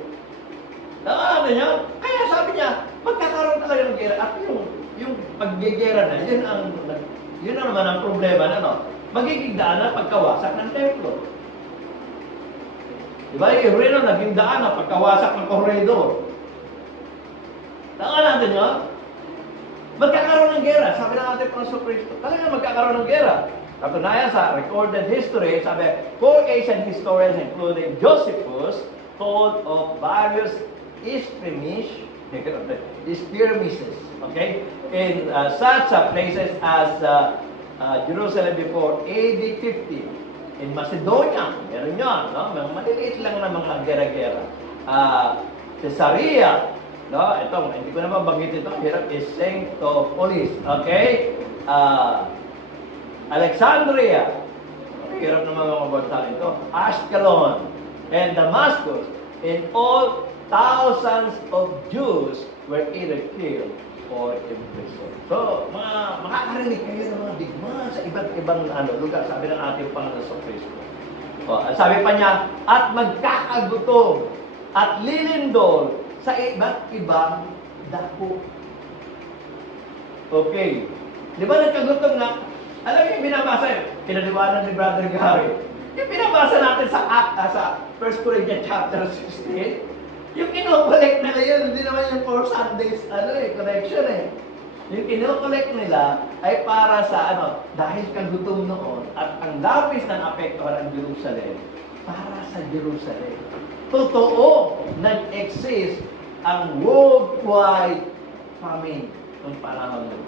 Nakakala niya? Kaya sabi niya, magkakaroon talaga ng gera. At yung paggigera na, yun naman ang problema na, magiging daan na pagkawasak ng templo. Diba? Yung Reno naging daan na pagkawasak ng corridor. Nakakala natin yun? Magkakaroon ng gera. Sabi ng ating Panginoon Kristo, talaga magkakaroon ng gera. Katunayan sa recorded history, sabi, 4 Asian historians including Josephus told of various skirmishes, okay, in such places as Jerusalem before AD 50. In Macedonia, meron yun, no? Maliliit lang na mga gera-gera. Caesarea, no? Ito, hindi ko naman banggit ito, hirap is Saint-Polis, okay? Alexandria, hirap naman mga bansa ito. Ashkelon, and Damascus, in all thousands of Jews were either killed or imprisoned. So, makakarinig kayo ng mga digma sa iba't ibang lugar, sabi ng ating Panginoon sa Kristo. Sabi pa niya, at magkakagutom at lilindol sa iba't ibang dako. Okay. Di ba nagkagutom na? Alam niyo yung binabasa yun? Pinaliwanag ni Brother Gary. Yung binabasa natin sa 1 Corinthians chapter 16, yung kinokollect nila yun, hindi naman yung 4 Sundays, connection Yung kinokollect nila ay para sa dahil kagutom noon at ang labis ng apektuhan ng Jerusalem, para sa Jerusalem. Totoo, nag-exist ang worldwide famine noong panahon nila.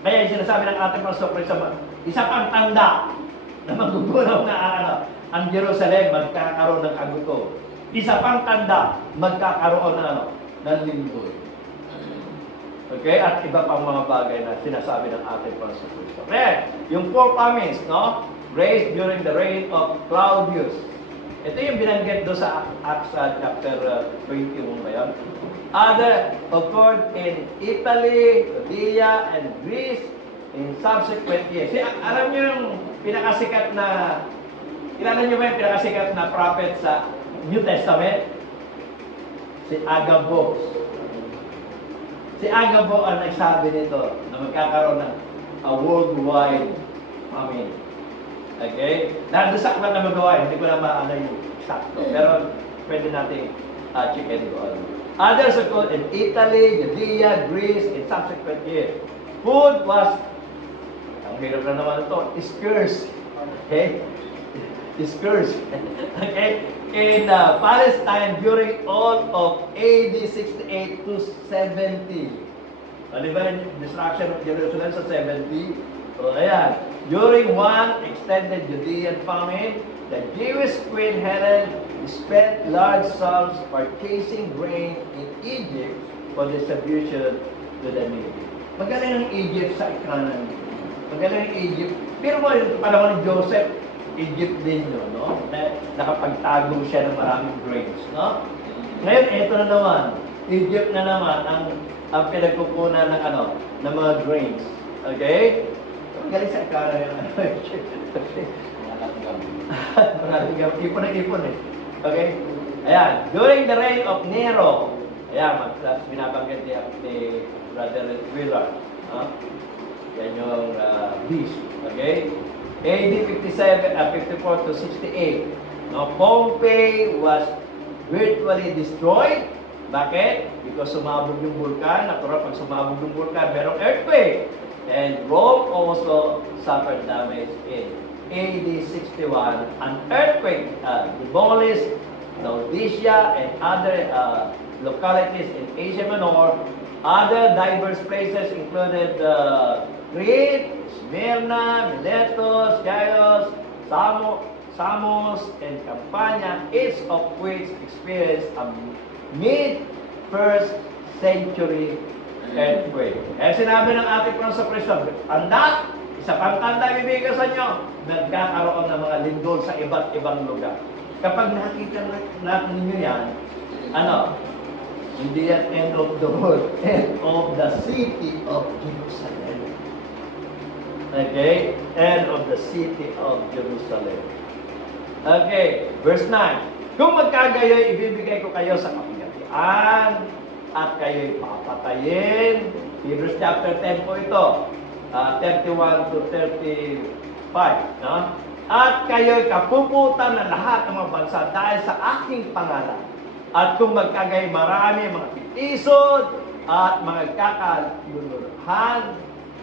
Kaya yung sinasabi ng ating Panginoon, isa pang tanda na magugunaw na ang Jerusalem magkakaroon ng kagutom. Isa pang tanda, magkakaroon ng lindol. Okay? At iba pang mga bagay na sinasabi ng ating Panginoon. Kaya, yung 4 famines, no? Raised during the reign of Claudius. Ito yung binanggit doon sa Acts chapter 21 ba yun? Other occurred in Italy, Judea, and Greece in subsequent years. Alam niyo yung pinakasikat na, kilala niyo ba yung pinakasikat na prophet sa New Testament? Si Agabus. Si Agabus ang nagsabi nito na magkakaroon ng worldwide famine. Okay? Nandun sa aklat na magawa, hindi ko na maano yung sakto. Pero pwede natin check and go on. Others occurred in Italy, Judea, Greece, in subsequent years. Food was, ang hirap na naman ito, scarce. Okay? Scarce. Okay? In Palestine during all of AD 68 to 70. Di ba yung destruction of Jerusalem sa 70? So, ayan. During one extended Judean famine, the Jewish Queen Helen spent large sums purchasing grain in Egypt for distribution to the needy. Magaling ang Egypt sa economy. Magaling ang Egypt. Pero mo, yung panahon ni Joseph, Egypt din yun, no? Nakapagtago siya ng maraming grains, no? Ngayon, ito na naman. Egypt na naman ang pinagkukunan ng ng mga grains. Okay? Magaling sa economy yung maraming ipon na ipon eh. Okay? Ayan. During the reign of Nero, ayan, binabanggit ni Brother Wheeler. Yan yung beast. Okay? AD 54 to 68. Now, Pompey was virtually destroyed. Bakit? Because sumabog yung vulkan. Natural, pag sumabog yung vulkan, merong earthquake. And Rome also suffered damage in AD 61. An earthquake demolished Laodicea and other localities in Asia Minor. Other diverse places included Crete, Smyrna, Miletus, Chios, Samos, and Campania, each of which experienced a mid-first century earthquake. Kaya sinabi ng ating Panginoon Kristo, tanda, isa pang tanda ibibigay sa inyo, nagkakaroon ng mga lindol sa iba't ibang lugar. Kapag nakita natin ninyo yan, hindi yan end of the world, end of the city of Jerusalem. Okay? End of the city of Jerusalem. Okay, verse 9. Kung magkagayoy, ibibigay ko kayo sa kapigatian at kayo'y papatayin. Hebrews chapter 10 po ito. 31 to 35. No? At kayo'y kapuputan ng lahat ng mga bansa dahil sa aking pangalan. At kung magkagay marami mga pitisod at mga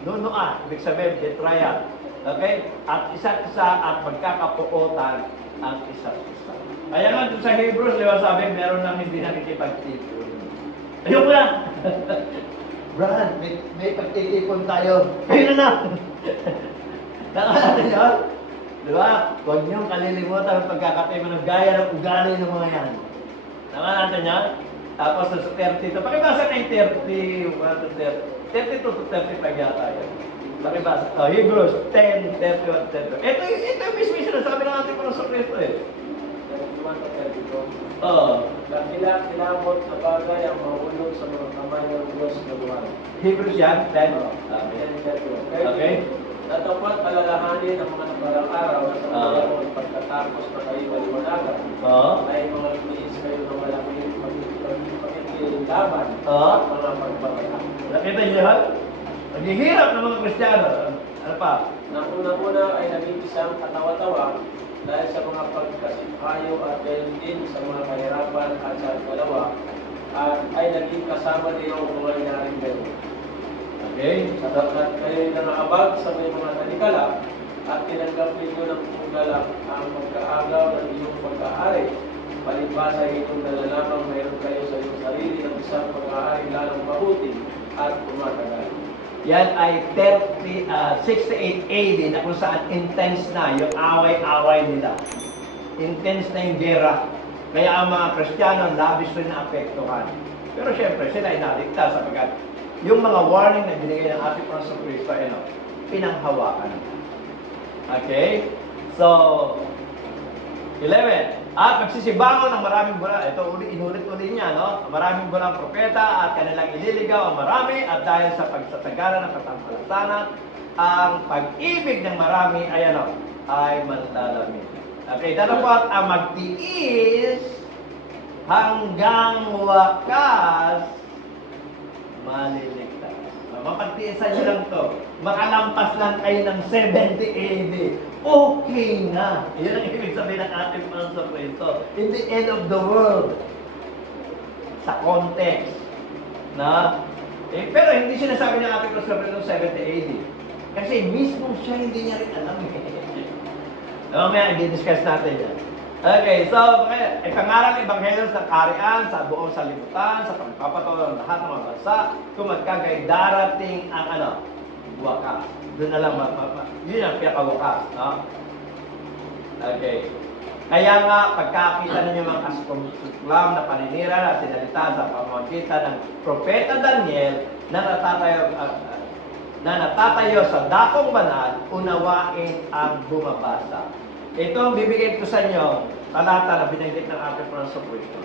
nunuan, ibig sabihin, betrayal. Okay? At isa't isa at magkakapuotan ang isa't isa. Kaya nga sa Hebrews, di ba sabi, meron nang hindi nakikipagtipon. Ayoko na! Brad, may pagtitipon tayo. Ayun na! Nakalatin yun? Di ba? Huwag niyong kalilimutan ang pagkakatayo ng gaya ng ugali ng mga yan. Tama natin yan? Tapos sa 32. Pakibasa na yung 32 to 35 yata yan. Pakibasa. Hebrews 10, 31, 32. Ito yung mismo sinasabi ng ating Panginoon Kristo eh. 31 to 32. Oo. Kilabot sa bagay ang mahulog sa mga kamay ng Diyos na buwan. Hebrews yan? 10? Okay. Natapat alalahanin ang mga nagarang araw na sa mga pagkatapos na kayo maliwanagan ay mga lumiis kayo ng malaking pagkikilaban at mga pagbabatak. Nakita niyo yan? Naghihirap ng mga Kristiyano. Ano pa? Una ay naging isang katawa-tawa dahil sa mga pagkasipayo at dahil din sa mga kahirapan at sa dalawa at ay naging kasama niyo ang mga inaring gano'n. Okay. Sapagkat kayo'y nangaabag sa may mga talikala at tinanggap ninyo ng punggalak ang pagkaagaw ng iyong pagkaari. Palibasa itong nalalamang mayroon kayo sa iyong sarili ng isang pag-aari lalong mabuti at tumatagal. Yan ay 68 AD na kung saan intense na yung away-away nila. Intense na yung gera. Kaya ang mga Kristiyano labis rin na apektuhan. Pero syempre, sila ay naligtas sapagkat yung mga warning na binigay ng ating Panginoon Kristo ay pinanghawakan. Okay? So, 11. At magsisibangon ng maraming bulang, ito inulit-ulit niya, no? Maraming bulang propeta at kanilang ililigaw ang marami at dahil sa pagsasagana ng katampalasanan, ang pag-ibig ng marami ay ay manlalamig. Okay, dapat ang magtiis hanggang wakas maliligtas. Mapagtiisan nyo lang to. Makalampas lang kayo ng 70 AD. Okay na. Yun ang ibig sabihin ng ating Panginoon Kristo. In the end of the world. Sa context. Na? Pero hindi sinasabi ng ating Panginoon Kristo 70 AD. Kasi mismo siya hindi niya rin alam. Mamaya, i-discuss natin yan. Okay, so, ipangaral ng Ebanghelyo sa kaharian, sa buong salibutan, sa pagpapatawa ng lahat ng mga bansa, kung magkagay darating ang wakas. Doon na lang, yun ang pinakawakas, no? Okay. Kaya nga, pagkakita ninyo mga kasuklam na paninira na sinalita sa pamamagitan ng Propeta Daniel na natatayo sa dakong banal, unawain ang bumabasa. Ito ang bibigay ko sa inyo, talata na binanggit ng ating Panginoon Kristo.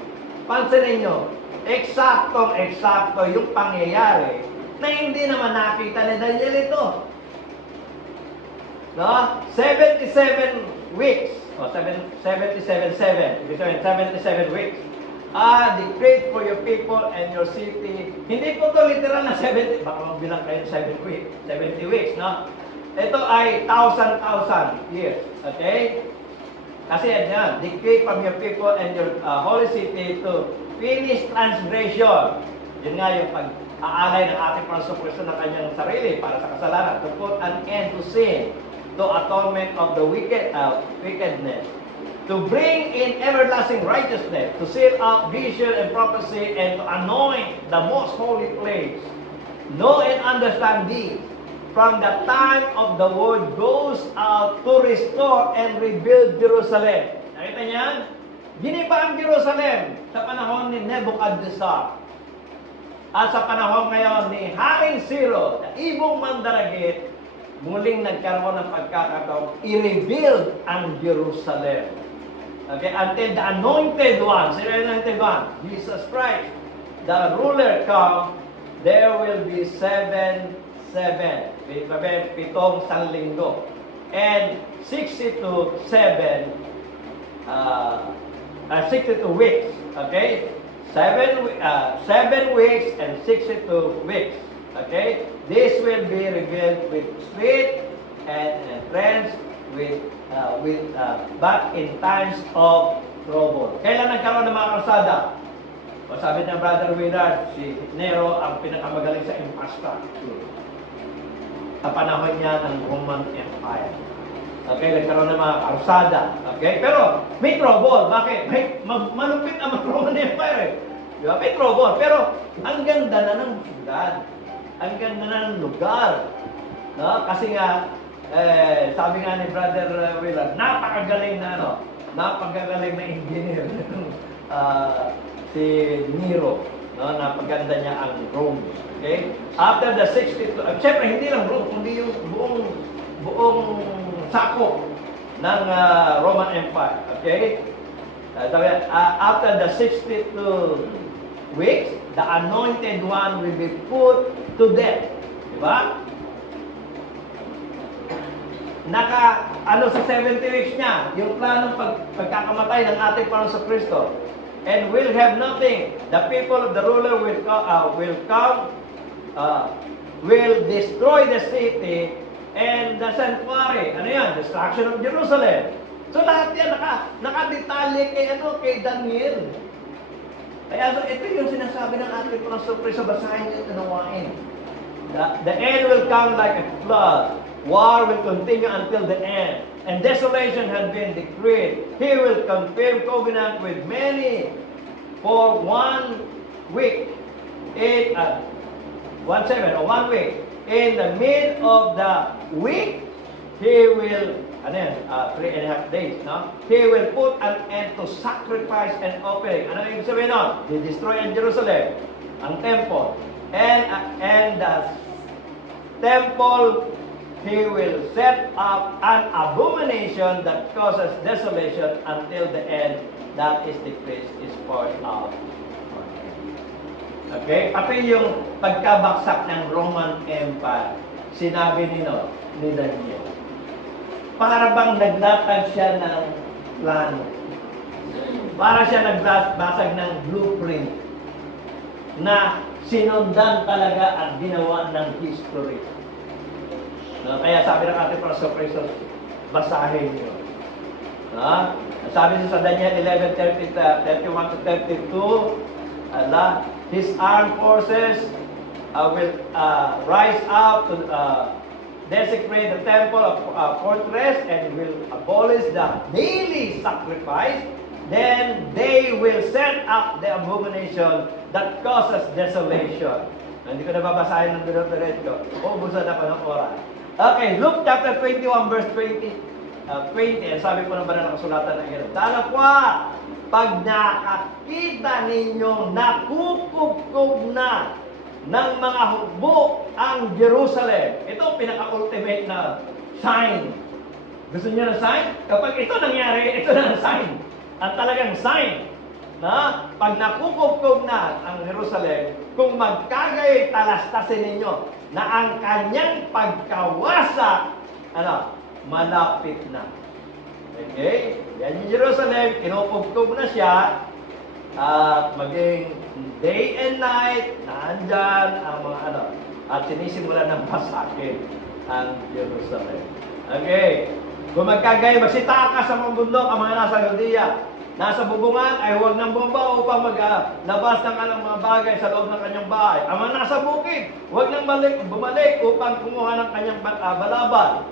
Pansinin nyo, eksaktong-eksakto yung pangyayari na hindi naman nakita ni Daniel ito. No? 77 weeks, o 77 weeks, decreed for your people and your city. Hindi po ito literal na 70, baka magbilang kayo 70 weeks, no? Ito ay 1,000 years, okay? Kasi yan, decree from your people and your holy city to finish transgression. Yun nga yung pag-aalay ng ating Panginoon Kristo ng kanyang sarili para sa kasalanan, to put an end to sin, to atonement of the wickedness, to bring in everlasting righteousness, to seal up vision and prophecy, and to anoint the most holy place. Know and understand these. From the time of the word goes out to restore and rebuild Jerusalem. Nakita niyan? Giniba ang Jerusalem sa panahon ni Nebuchadnezzar. At sa panahon ngayon ni Haring Ciro, na ibong mandaragit, muling nagkaroon ng pagkakataon, i-rebuild ang Jerusalem. Okay, until the anointed one, sino yung anointed one? Jesus Christ, the ruler come, there will be 7. Pitong sanlinggo. And 62 weeks. Okay? 7 weeks and 62 weeks. Okay? This will be revealed with street and entrance but in times of trouble. Kailan nagkaroon ng mga kalsada? O sabi ng Brother Willard, si Nero ang pinakamagaling sa infrastructure sa panahon niya ng Roman Empire. Okay, nagkaroon ng mga kalsada. Okay, pero may trouble. Bakit? Malupit ang Roman Empire. Di ba? May trouble. Pero ang ganda na ng syudad. Ang ganda na ng lugar. No? Kasi nga, sabi nga ni Brother Willard, napakagaling na napakagaling na engineer. Si Nero. No, napaganda niya ang Rome. Okay? After the 62, siyempre hindi lang Rome, kundi yung buong sakop ng Roman Empire. Okay? After the 62 weeks, the anointed one will be put to death. Diba? Sa 70 weeks niya, yung planong pagkakamatay ng ating Panginoon Kristo. And will have nothing. The people of the ruler will destroy the city and the sanctuary. Ano yan? Destruction of Jerusalem. So lahat yan nakadetalye kay Daniel. Kaya ito yung sinasabi ng ating Panginoon Kristo, basahin niyo at nawain. The end will come like a flood. War will continue until the end. And desolation had been decreed. He will confirm covenant with many for 1 week. 1 week. In the mid of the week, he will, 3.5 days, no? He will put an end to sacrifice and offering. Ano yung sabihin nun? He destroy in Jerusalem, ang temple. And the temple, he will set up an abomination that causes desolation until the end. That is the Christ is poured out. Okay? Pati yung pagkabaksak ng Roman Empire, sinabi ni Daniel. Para bang naglatag siya ng plano. Para siya nagbasag ng blueprint na sinundan talaga at ginawa ng history. No, kaya sabi ng ating Panginoon Kristo, basahin niyo. Sabi sa Daniel 11:31 to 32, His armed forces will rise up to desecrate the temple of fortress and will abolish the daily sacrifice. Then they will set up the abomination that causes desolation. Hindi ko na babasahin ng diretso. Ubusan na pa ng oras. Okay, Luke chapter 21 verse 20. 20, sabi po ng banal na kasulatan ng gano'n, dalapwat, pag nakakita ninyong nakukupkog na ng mga hukbo ang Jerusalem. Ito ang pinaka-ultimate na sign. Gusto niyo ng sign? Kapag ito nangyari, ito na ang sign. Ang talagang sign na pag nakukupkog na ang Jerusalem, kung magkagay talastasin ninyo na ang kanyang pagkawasak, malapit na. Okay? Yan yung Jerusalem, kinupugtog na siya, at maging day and night, naandyan ang mga at sinisimula ng pasakin ang Jerusalem. Okay? Kung magkagay, magsita ka sa mga bundok, ang mga nasa Judea, nasa bubungan ay huwag nang bumaba upang maglabas ng mga bagay sa loob ng kanyang bahay. Ang mga nasa bukid, huwag nang bumalik upang kumuha ng kanyang balabal.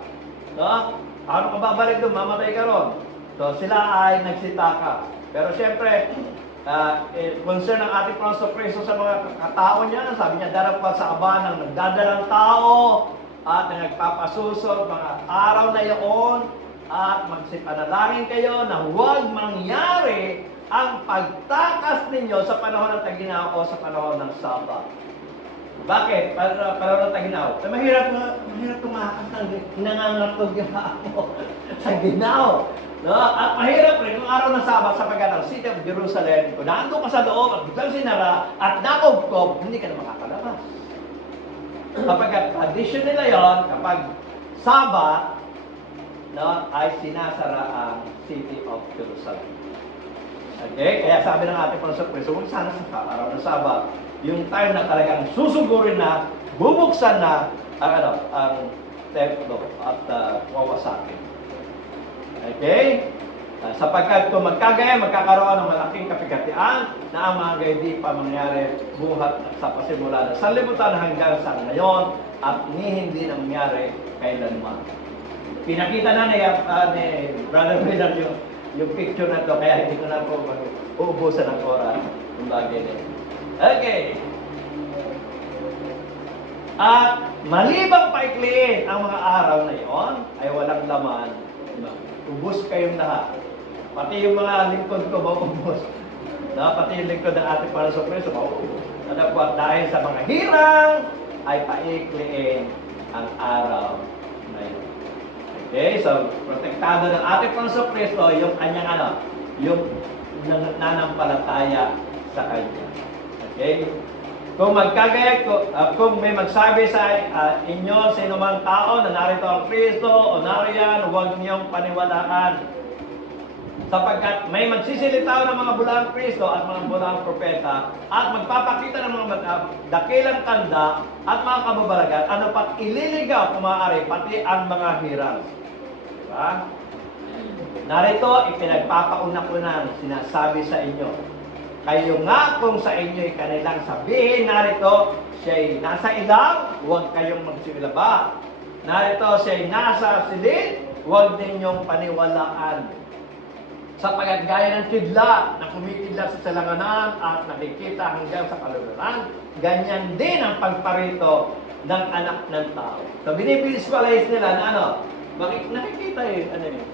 No? Ano ka babalik doon? Mamatay ka ron. So sila ay nagsitaka. Pero siyempre, concern ng ating Panginoon Kristo sa mga katao niya, sabi niya, darapat sa aba ng nagdadalang tao at nagpapasusot mga araw na iyon at magsipanalangin kayo na huwag mangyari ang pagtakas ninyo sa panahon ng taginaw o sa panahon ng Sabat. Bakit? Para panahon ng taginaw. Mahirap tumakas ng nangangatog yung ako sa ginaw. No? At mahirap rin kung araw ng Sabat sapagkat ang City of Jerusalem, kung naando ka sa loob at biglang sinara at nakugkob, hindi ka na makakalabas. Sapagkat tradition nila yon, kapag Sabat, ay sinasara ang City of Jerusalem. Okay? Kaya sabi ng ating Panginoon Kristo, huwag sana sa araw ng Sabat, yung time na talagang susugurin na, bubuksan na ang templo at wawasakin. Okay? Sapagkat kung magkagaya, magkakaroon ng malaking kapigatian na ang mga gaya di pa mangyari buhat sa pasimula na sanlibutan hanggang sa ngayon at hindi na mangyari kailanman. Pinakita na ni Brother Willard yung picture na to, kaya hindi ko na po uubusan ng oras yung bagay na. Okay. At malibang paikliin ang mga araw na iyon, ay walang laman. Ubus kayong lahat. Pati yung mga lingkod ko, maubos. Pati yung lingkod ng ating Panginoon Kristo, maubos. Dahil sa mga hirang, ay paikliin ang araw na iyon. Okay, so protektado ng ating Panginoon Kristo yung kanyang yung nanampalataya sa kanya. Okay? Kung magkagaya, kung may magsabi sa inyo, sino mang tao na narito ang Kristo o nariyan, huwag niyong paniwalaan. Sapagkat may magsisilitaw ng mga bulaang Kristo at mga bulaang propeta at magpapakita ng mga dakilang tanda at mga kababalagan, ano pat ililigaw kung maaari, pati ang mga hirang. Diba? Narito, ipinagpapauna ko na sinasabi sa inyo. Kayo nga kung sa inyo'y kanilang sabihin, narito, siya'y nasa ilaw, huwag kayong magsilaba. Narito, siya'y nasa silid, huwag ninyong paniwalaan. Sapagkat gaya ng kidlat na kumikidlat sa salanganan at nakikita hanggang sa kaluluran, ganyan din ang pagparito ng anak ng tao. So, binivisualize nila na nakikita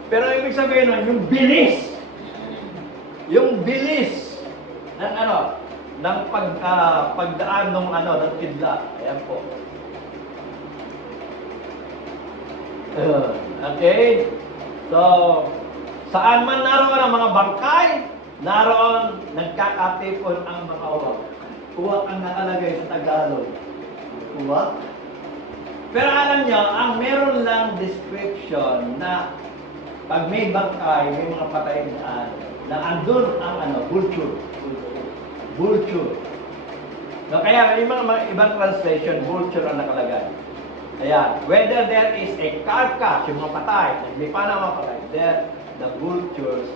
Pero ibig sabihin nun, yung bilis ng ng pagdaan ng ng kidlat. Ayan po. Okay? So, saan man naroon ang mga bangkay, naroon nagkakatipon ang mga uwak. Uwak ang nakalagay sa Tagalog. Uwak? Pero alam nyo, ang meron lang description na pag may bangkay, may mga patay na andun ang vulture. Vulture. No, kaya may mga ibang translation, vulture ang nakalagay. Ayan. Whether there is a carcass, yung mga patay, may pa na mga patay, there, the vultures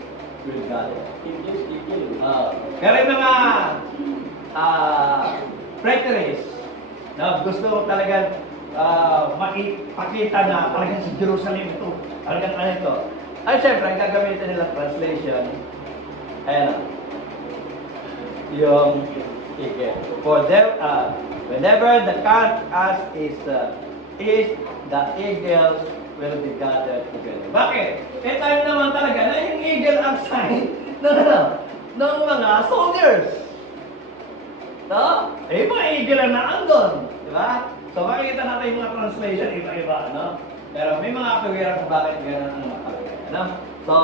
will gather. Pero yung mga preteries na gusto talaga makipakita na talagang sa Jerusalem ito, talagang ito. Ay, siyempre, ang gagamitin nila translation, ayan, yung ticket. For them, whenever the carcass is the eagles will be gathered together. Bakit? Eh tayo naman talaga na yung eagle ang sign ng ng mga soldiers. No? Eh, mga eagle ang naandun. Di ba? So, makikita natin yung mga translation, iba-iba, no? Pero may mga kawiran kung bakit gano'n ang nakalagay, ano? So,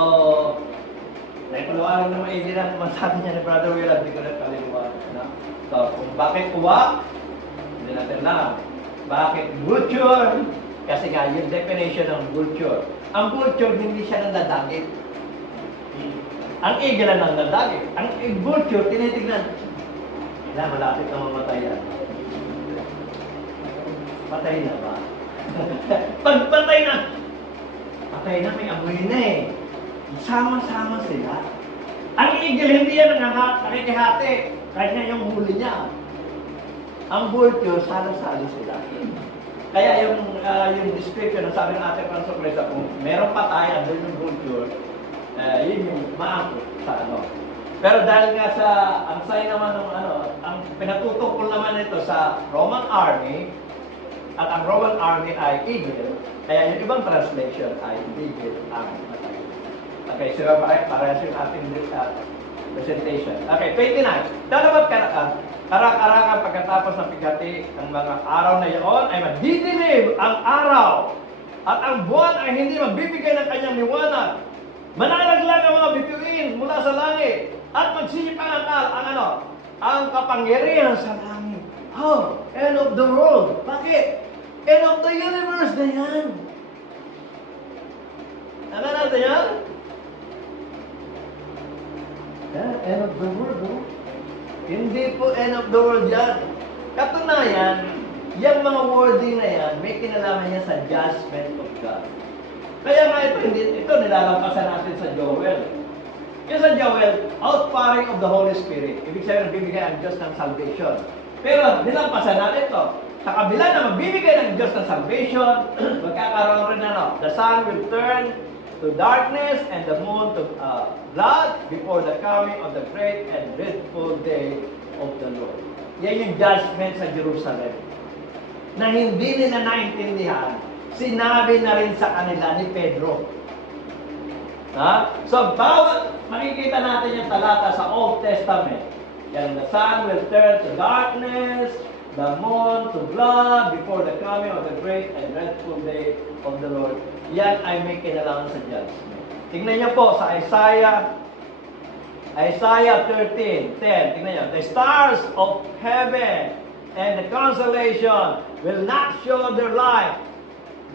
naipalawanan na maigi na naman sabi niya ni Brother Will, hindi ko na kaliliwanag, no? So, kung bakit uwak, hindi natin alam. Bakit vulture? Kasi nga, yung definition ng vulture. Ang vulture, hindi siya nandadagit. Ang eagle ang nandadagit. Ang vulture, tinitignan. Kailan, malapit na mamatay yan. Patay na ba? Pag patay na, may amoy na eh. Sama-sama sila. Ang eagle, hindi yan nakikihati. Kahit nga yung huli niya. Ang vulture, salo-salo sila. Kaya yung description, sabi ng ating Panginoon, kung merong patay, andun yung vulture, yun yung maangkot sa ano. Pero dahil nga sa, ang sign naman ng ang pinatutungkol naman nito sa Roman army, at ang Roman army ay eagle, kaya yung ibang translation ay eagle ang matay. Okay, so parehas yung ating presentation. Okay, 29. Dalawa't karak-arakan pagkatapos ng pigati ng mga araw na iyon ay magdidilim ang araw at ang buwan ay hindi magbibigay ng kanyang liwanag. Manalaglag ang mga bituin mula sa langit at magsisipangal ang kapangyarihan sa langit. Oh, end of the world. Bakit? End of the universe na yan. Ano natin yan? End of the world, no? Hindi po end of the world yan. Katunayan, yung mga wording na yan, may kinalaman niya sa judgment of God. Kaya nga ito nilalampasan natin sa Joel. Yung sa Joel, outpouring of the Holy Spirit. Ibig sabihin, bibigay ang Diyos ng salvation. Pero nilampasan natin ito. Sa kabila na magbibigay ng Diyos ng salvation, magkakaroon rin the sun will turn to darkness and the moon to blood before the coming of the great and dreadful day of the Lord. Yan yung judgment sa Jerusalem. Na hindi nila naintindihan, sinabi na rin sa kanila ni Pedro. So, bawat makikita natin yung talata sa Old Testament. Yan, the sun will turn to darkness, the moon to blood before the coming of the great and dreadful day of the Lord. Yan ay may kinalaman sa judgment. Tingnan niyo po sa Isaiah 13:10. Tingnan niyo. The stars of heaven and the constellation will not show their light.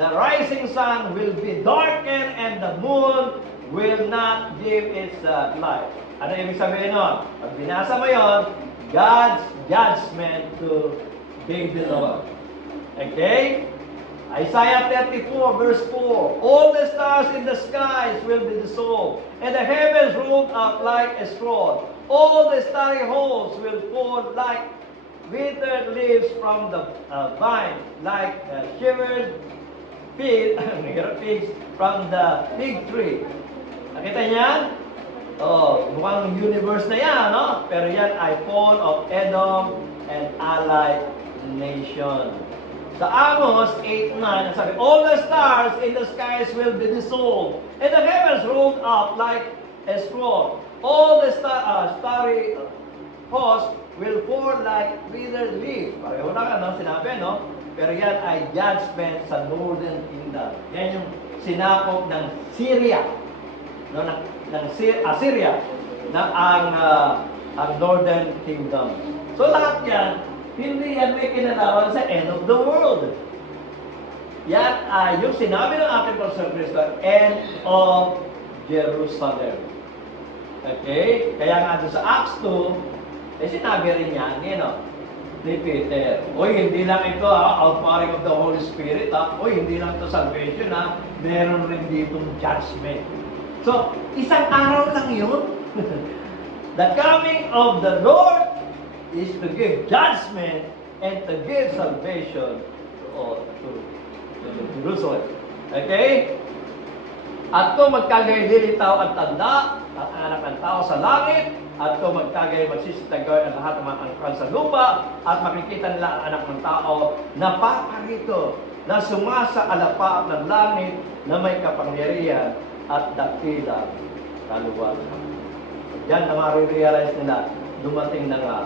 The rising sun will be darkened and the moon will not give its light. Ano ibig sabihin nun? Pag binasa mo yun, God's judgment to Babylon. Okay? Isaiah 34 verse 4. All the stars in the skies will be dissolved, and the heavens rolled up like a straw. All the starry hosts will fall like withered leaves from the vine, like shivered figs from the fig tree. Nakita niyan? Oh, mukhang universe na yan, no? Pero yan ay fall of Edom and allied nation. Sa Amos 8:9, sabi, all the stars in the skies will be dissolved, and the heavens rolled up like a scroll. All the starry hosts will fall like withered leaves. Pareho lang, no? Sinabi, no? Pero yan ay judgment sa Northern Kingdom. Yan yung sinakop ng Syria. No, ng Assyria na ang Northern Kingdom. So lahat yan, hindi yan may kinalaman sa end of the world. Yan ay yung sinabi ng ating Panginoon Kristo, end of Jerusalem. Okay? Kaya nga doon sa Acts 2, sinabi rin yan, ni Peter. Oy, hindi lang ito outpouring of the Holy Spirit Oy, hindi lang ito salvation meron rin ditong judgment. So, isang araw lang yun. The coming of the Lord is to give judgment and to give salvation to Jerusalem. Okay? At kung magkagay lilitaw ang tanda at anak ng tao sa langit, at kung magkagay magsisitagay ang lahat ng mga angkan sa lupa, at makikita nila ang anak ng tao na paparito na sumasaalapa ng langit na may kapangyarihan at dakilang kaluwagan. Diyan na marirealize nila, dumating na nga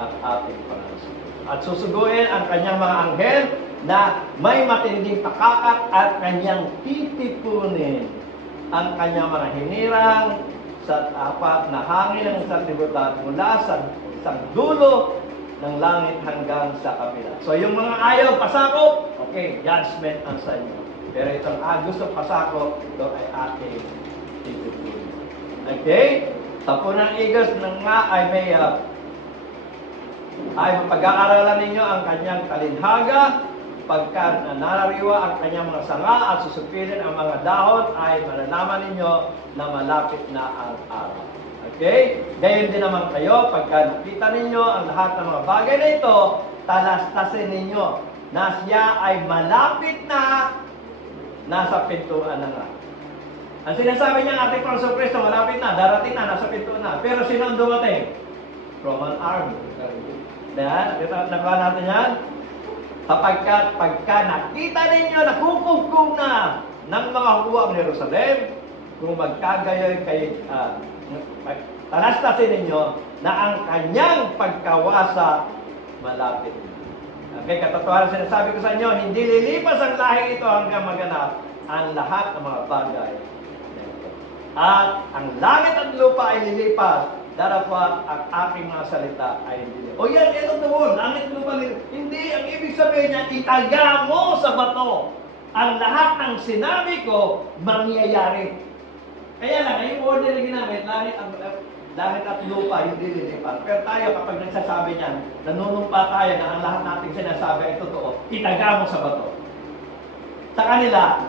ang ating Panginoon. At susuguin ang kanyang mga anghel na may matinding pakakat at kanyang titipunin ang kanyang mga hinirang sa apat na hangin ng sanlibutan mula sa isang dulo ng langit hanggang sa kabila. So yung mga ayaw pasakop, okay, judgment ang sa inyo. Pero itong gusto pasakop, ito ay ating titipunin. Okay? Tapunan ng igos ng nga ay may mapag-aaralan ninyo ang kanyang talinhaga, pagka nanariwa ang kanyang mga sanga at susupilin ang mga dahon, ay malalaman ninyo na malapit na ang araw. Okay? Gayon din naman kayo, pagka nakita ninyo ang lahat ng mga bagay na ito, talastasin ninyo na siya ay malapit na, nasa pintuan na nga. Ang sinasabi niya ng ating Panginoon Kristo, malapit na, darating na, nasa pintuan na. Pero sino ang dumating? Roman army. Nakuha natin yan? Pagka nakita ninyo, nakukugkog na ng mga huwag ng Jerusalem, kung magkagayoy kayo, talastasin ninyo na ang kanyang pagkawasa malapit na. Okay, katotohanan sinasabi ko sa inyo, hindi lilipas ang lahing ito hanggang maganap ang lahat ng mga bagay. At ang langit at lupa ay lilipas, darapat ang aking mga salita ay hindi. O yan ang doon, langit at lupa lilipas. Hindi, ang ibig sabihin niya, itaga mo sa bato. Ang lahat ng sinabi ko, mangyayari. Kaya lang, yung order na ginamit, langit at lupa, hindi lilipas. Pero tayo, kapag nagsasabi niyan, nanunumpa tayo na ang lahat nating sinasabi ay totoo, itaga mo sa bato. Sa kanila,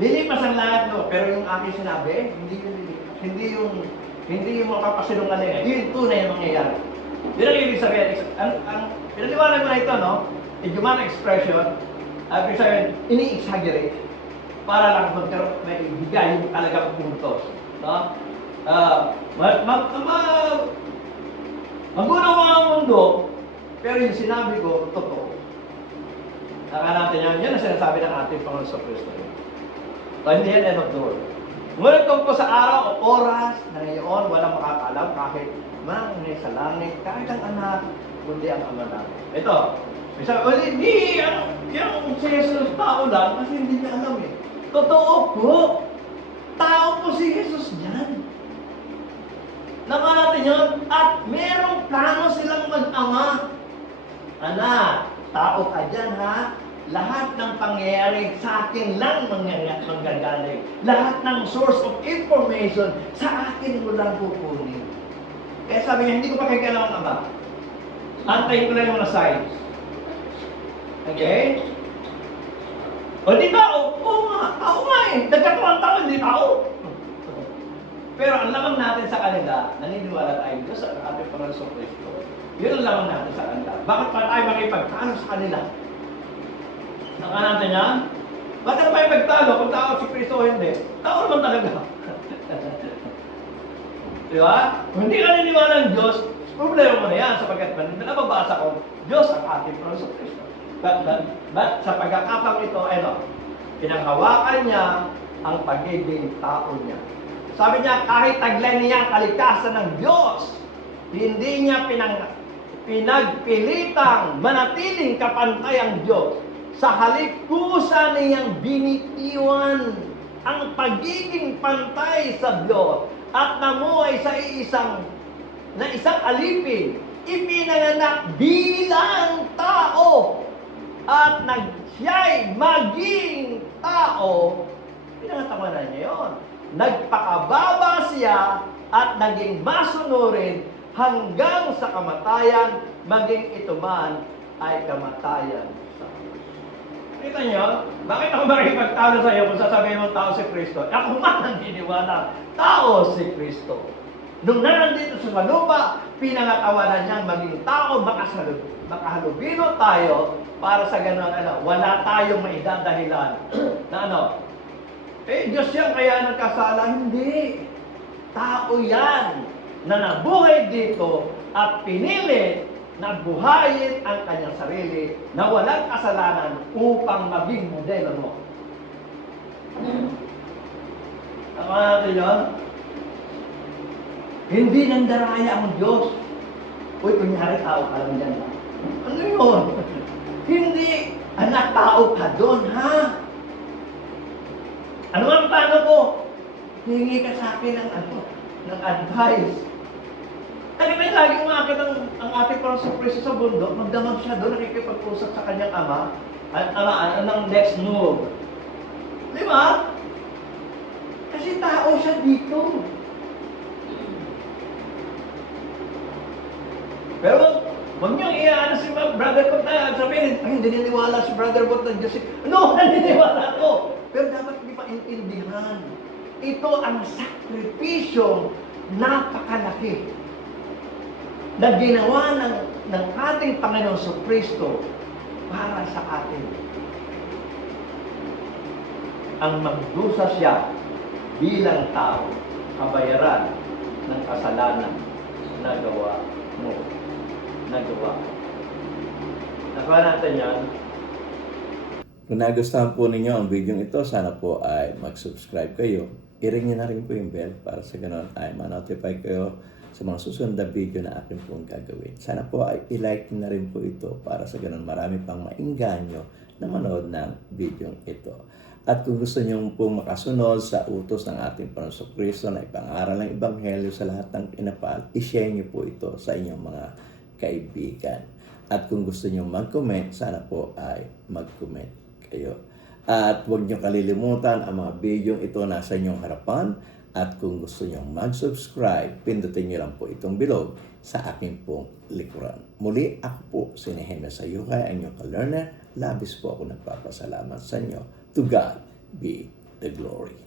lilipas ang langit no, pero yung aking sinabi, hindi yung lilipas. Hindi yung makapasinungalingan. Yun yung tunay yung mangyayari. Yun ang ibig sabihin. Pinaliwanag mo na ito, no? Idiomatic expression, ibig sabihin, ini-exaggerate para lang may bigay yung talagang puntos. No? Magunaw ang mundo, pero yung sinabi ko, totoo. Saka natin yan, yan ang sinasabi ng ating Panginoon sa Kristo. So, hindi yan end of the world. Ngunit kung po sa araw o oras na ngayon, walang makakalam kahit mangin sa langit, kahit ang anak, kundi ang ama natin. Ito, hindi, yung si Jesus tao lang, kasi hindi niya alam eh. Totoo po, tao po si Jesus dyan. Naman natin yun, at merong plano silang mag-ama. Anak, tao ka dyan ha, lahat ng pangyayari sa akin lang manggagaling. Lahat ng source of information sa akin mo lang kukunin. Kaya sabi niya, hindi ko pa kailangan ng ama. Antayin ko lang yung mga signs. Okay? O di tao? Oo nga eh. Nagkatuwang tao, hindi tao. Pero ang lamang natin sa kanila, naniniwala tayo Diyos sa ating Panginoon sa Kristo. Yun ang lamang natin sa kanila. Bakit pa tayo makipagtalo sa kanila? Saka natin yan? Bakit pa ipagtalo kung tao si Kristo o hindi? Tao naman talaga. Di ba? Kung hindi ka naniniwala ng Diyos, problema mo na yan sapagkat nababasa ko, Diyos ang ating Panginoon sa Kristo. But sa pagkakataong ito, pinanghawakan niya ang pagiging tao niya. Sabi niya, kahit taglay niya ang kalikasan ng Diyos, hindi niya pinagpilitang manatiling kapantay ang Diyos. Sa halip kusa niyang binitiwan ang pagiging pantay sa Diyos at namuhay sa isang alipin, ipinanganak bilang tao at siya'y maging tao, pinangatawanan niya yun. Nagpakababa siya at naging masunurin hanggang sa kamatayan, maging ito man ay kamatayan sa krus. Kita niyo? Bakit ako makikipagtalo sa iyo kung sasabihin mong tao si Kristo? Ako man ang niniwala, tao si Kristo. Nung nandito sa lupa, pinangatawanan niyang maging tao, makahalubilo tayo para sa gano'n, wala tayong maidadahilan na Diyos yan kaya nagkasala. Hindi. Tao yan na nabuhay dito at pinili na buhayin ang kanyang sarili na walang kasalanan upang maging modelo mo. Tama natin yun? Hindi nandaraya ang Diyos. Uy, kunyari tao ka lang dyan. Ano yun? Hindi. Anak, tao ka doon, ha? Ano ang paano ko? Hingi ka sa akin ng advice. Kasi may lagi umakit ang ating pang-surprise sa bundok, magdamag siya doon, nakikipag-usap sa kanyang ama, ng next move. Di ba? Kasi tao siya dito. Pero, huwag niyong iyaano si brother ko na sabihin, ay, hindi niniwala si brother ko na Diyos. No, naniniwala ko. Pero dapat hindi pa intindihan. Ito ang sakripisyong napakalaki na ginawa ng ating Panginoon Kristo para sa atin. Ang magdusa siya bilang tao, kabayaran ng kasalanan na gawa mo. Nagawa. Nakuha natin yan. Kung nagustuhan po ninyo ang video ito, sana po ay mag-subscribe kayo. I-ring nyo na rin po yung bell para sa ganun ay ma-notify kayo sa mga susunod na video na akin pong gagawin. Sana po ay i-like na rin po ito para sa ganun marami pang maingganyo na manood ng video ito. At kung gusto nyo pong makasunod sa utos ng ating Panginoong Kristo na ipangaral ng Ebanghelyo sa lahat ng pinapal, i-share nyo po ito sa inyong mga kaibigan. At kung gusto nyo mag-comment, sana po ay mag-comment kayo. At huwag nyo kalilimutan ang mga video ito nasa inyong harapan. At kung gusto nyo mag-subscribe, pindutin nyo lang po itong bilog sa aking pong likuran. Muli, ako po si Nehemia Sayukay, ang inyong ka-learner. Labis po ako nagpapasalamat sa inyo. To God be the glory.